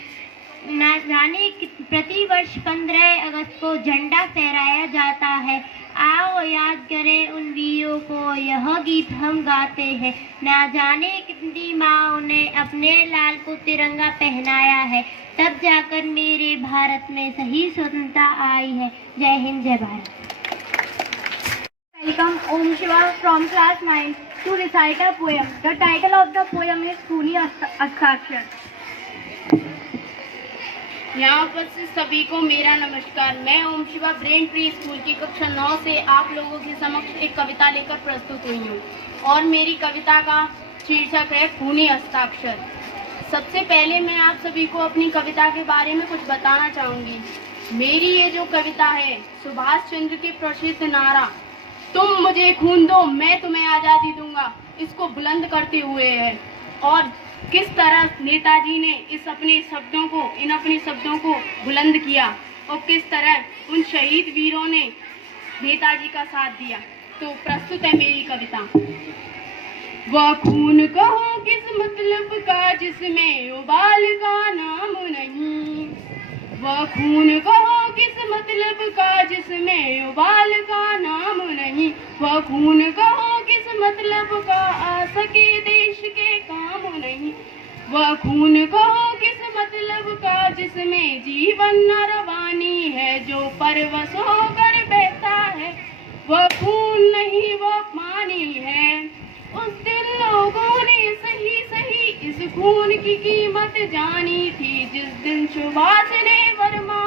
न जाने प्रतिवर्ष 15 अगस्त को झंडा फहराया जाता है। आओ याद करें उन वीरों को, यह गीत हम गाते हैं। ना जाने कितनी माँओं ने अपने लाल को तिरंगा पहनाया है, तब जाकर मेरे भारत में सही स्वतंत्रता आई है। जय हिंद, जय Bharat. Welcome Om Shiva from class 9 to recite a poem. The title of the poem is खूनी हस्ताक्षर। यहाँ उपस्थित सभी को मेरा नमस्कार। मैं ओम शिवा ब्रेन प्री स्कूल की कक्षा 9 से आप लोगों के समक्ष एक कविता लेकर प्रस्तुत हुई हूँ और मेरी कविता का शीर्षक है खूनी हस्ताक्षर। सबसे पहले मैं आप सभी को अपनी कविता के बारे में कुछ बताना चाहूँगी। मेरी ये जो कविता है सुभाष चंद्र के प्रसिद्ध नारा तुम मुझे खून दो मैं तुम्हें आज़ादी दूंगा, इसको बुलंद करते हुए है। और किस तरह नेताजी ने इन अपने शब्दों को बुलंद किया और किस तरह उन शहीद वीरों ने नेताजी का साथ दिया। तो प्रस्तुत है मेरी कविता। वह खून कहो किस मतलब का जिसमें उबाल का नाम नहीं, वह खून कहो किस मतलब का जिसमें उबाल का नाम नहीं, वह खून कहो किस मतलब का आ सके देश के काम नहीं, वह खून कहो किस मतलब का जिसमें जीवन न रवानी है, जो परवश होकर बहता है वह खून नहीं वह पानी है। उस दिन लोगों ने सही सही इस खून की कीमत जानी थी, जिस दिन सुभाष ने वर्मा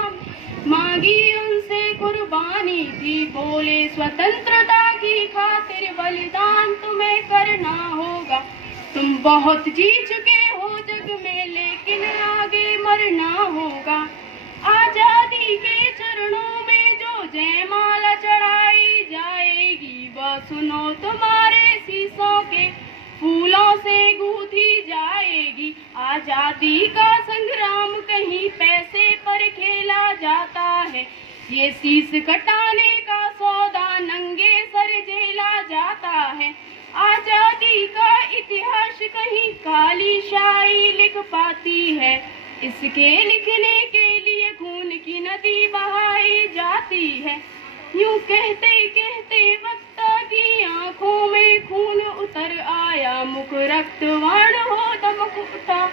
मांगी उनसे कुर्बानी थी। बोले स्वतंत्रता की खातिर बलिदान तुम्हें करना होगा, तुम बहुत जी चुके हो जग में लेकिन आगे मरना होगा। आजादी के चरणों में जो जयमाला चढ़ाई जाएगी, वह सुनो तुम्हारे शीशों के फूलों से गूंथी जाएगी। आजादी का संग्राम कहीं पैसे पर खेला जाता है, ये शीश कटाने का सौदा नंगे सर झेला जाता है। आजादी का इतिहास कहीं काली शाही लिख पाती है, इसके लिखने के लिए खून की नदी बहाई जाती है। यूं कहते कहते वक्ता की आंखों में खून उतर आया, मुख रक्तवान हो दमक उठा,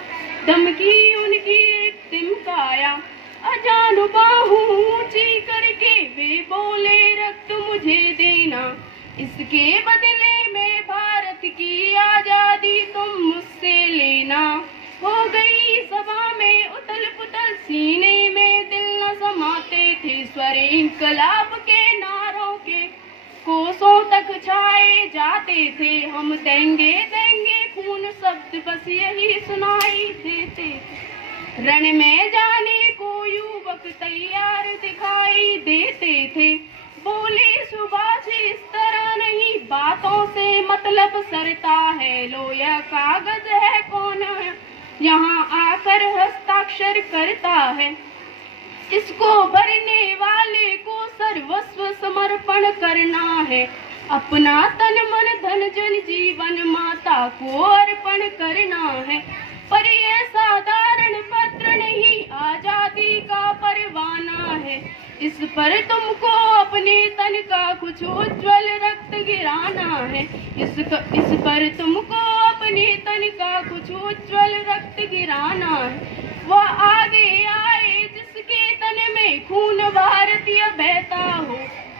दम की उनकी रिक्तिम काया। अजान बाहू ऊंची करके वे बोले रक्त मुझे देना, इसके बदले में भारत की आजादी तुम मुझसे लेना। हो गई सभा में उथल पुथल, सीने में दिल न समाते थे, स्वर इंकलाब के नारों के कोसों तक छाए जाते थे। हम देंगे देंगे खून शब्द बस यही सुनाई देते थे, रण में जाने को युवक तैयार दिखाई देते थे। बोले सुभाष इस तरह नहीं, बातों से मतलब सरता है, लो यह कागज है कौन है यहाँ आकर हस्ताक्षर करता है। इसको भरने वाले को सर्वस्व समर्पण करना है, अपना तन मन धन जन जीवन माता को अर्पण करना है। पर यह साधारण पत्र नहीं, आजादी का परवाना है, इस पर तुमको अपने तन का कुछ उज्जवल रक्त गिराना है। इस पर तुमको अपने तन का कुछ उज्जवल रक्त गिराना है। वह आगे आए जिसके तन में खून भारतीय बहता हो,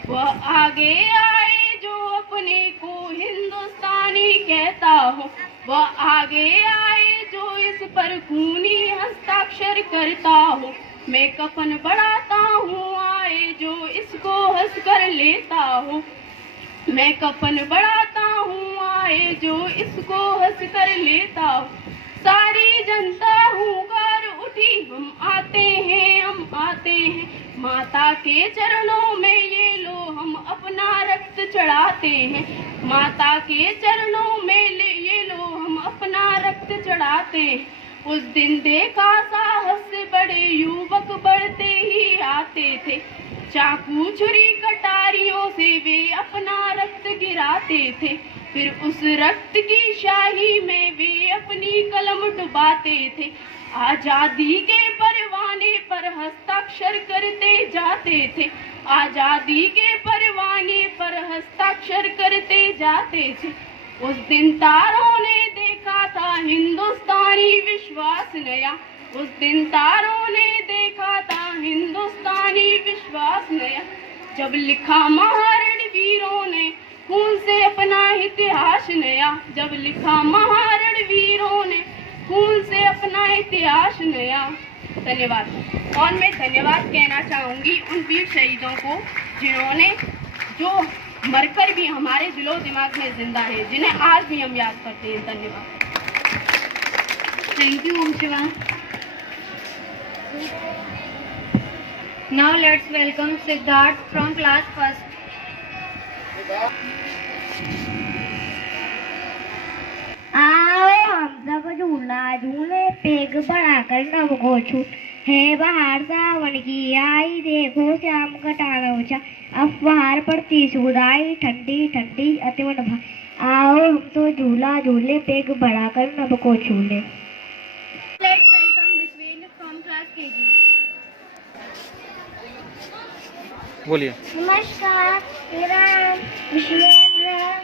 वह आगे आए जो अपने को हिंदुस्तानी कहता हो, वह आगे आए जो इस पर खूनी हस्ताक्षर करता हो। मैं कफन बढ़ाता हूँ आए जो इसको हंस कर लेता हो, मैं कफन बढ़ाता हूँ आए जो इसको हंस कर लेता हो। सारी जनता हुंकार उठी, हम आते हैं माता के चरणों में, ये लो हम अपना रक्त चढ़ाते हैं। माता के चरणों में ले ये लो हम अपना रक्त चढ़ाते। उस दिन देखा साहस से बड़े युवक बढ़ते ही आते थे, चाकू छुरी कटारियों से वे अपना रक्त गिराते थे, फिर उस रक्त की शाही में वे अपनी कलम डुबाते थे। आजादी के परवाने पर हस्ताक्षर करते जाते थे, आजादी के परवाने पर हस्ताक्षर करते जाते थे। उस दिन तारों ने देखा था हिंदुस्तानी विश्वास नया, उस दिन तारों ने देखा था हिंदुस्तानी विश्वास नया। जब लिखा महारणवीरों ने खून से अपना इतिहास नया, जब लिखा महारणवीरों ने खून से अपना इतिहास नया। धन्यवाद। और मैं धन्यवाद कहना चाहूँगी उन वीर शहीदों को जिन्होंने जो मरकर भी हमारे दिलो दिमाग में जिंदा है, जिन्हें आज भी हम याद करते हैं। धन्यवाद। Thank you Om Shiva. Now let's welcome Siddharth from class first. आवे हम सब झूला झूले, पेग बढ़ाकर नव को छूट है बाहर सावन की आई, देखो श्याम कटारा ऊंचा अब बाहर पड़ती सुराई, ठंडी ठंडी अतिवन भा। आओ हम तो झूला झूले, पेग बढ़ाकर नव को छूले। Let's welcome Vishwendra from class KG. बोलिए। नमस्कार, मेरा नाम विश्वेंद्र है,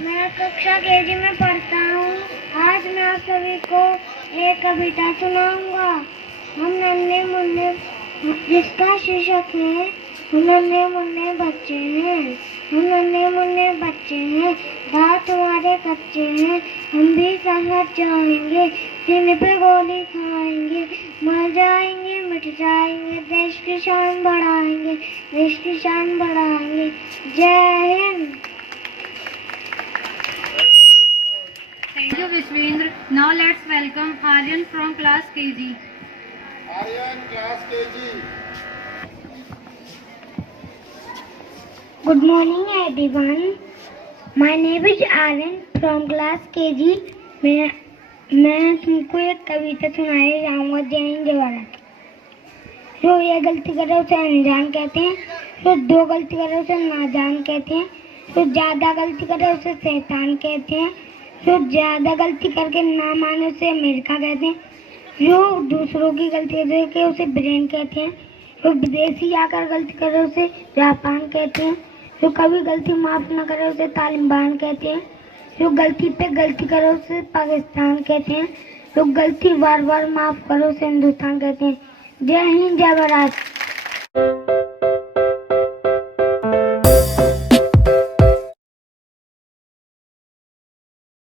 मैं कक्षा केजी में पढ़ता हूँ। आज मैं आप सभी को एक कविता सुनाऊंगा। हम नन्हे मुन्ने, जिसका शीर्षक है नन्हे मुन्ने बच्चे हैं, हम नन्हे मुन्ने बच्चे हैं, दांत हमारे कच्चे हैं, हम भी साथ जाएंगे, सीने पे गोली खाएंगे, मर जाएंगे मिट जाएंगे, देश की शान बढ़ाएंगे, देश की शान बढ़ाएंगे। जय Hind. Thank you Vishvendra. Now let's welcome Aryan from class KG. Aryan, class KG. Good morning everyone. My name is Aryan from class KG. मैं तुमको एक कविता सुनाने जाऊंगा जय हिंद जय भारत। जो ये गलती करे उसे अनजान कहते हैं, जो दो गलती करे उसे नाजान कहते हैं, जो ज्यादा गलती करे उसे शैतान कहते हैं, जो ज्यादा गलती करके ना माने उसे अमेरिका कहते हैं, जो दूसरों की गलती करके उसे ब्रेन कहते हैं, जो विदेशी आकर गलती करे उसे जापान कहते हैं, जो कभी गलती माफ न करे उसे तालिबान कहते हैं, जो गलती पे गलती करे उसे पाकिस्तान कहते हैं, जो गलती बार बार माफ करे उसे हिंदुस्तान कहते हैं। जय हिंद जय भारत।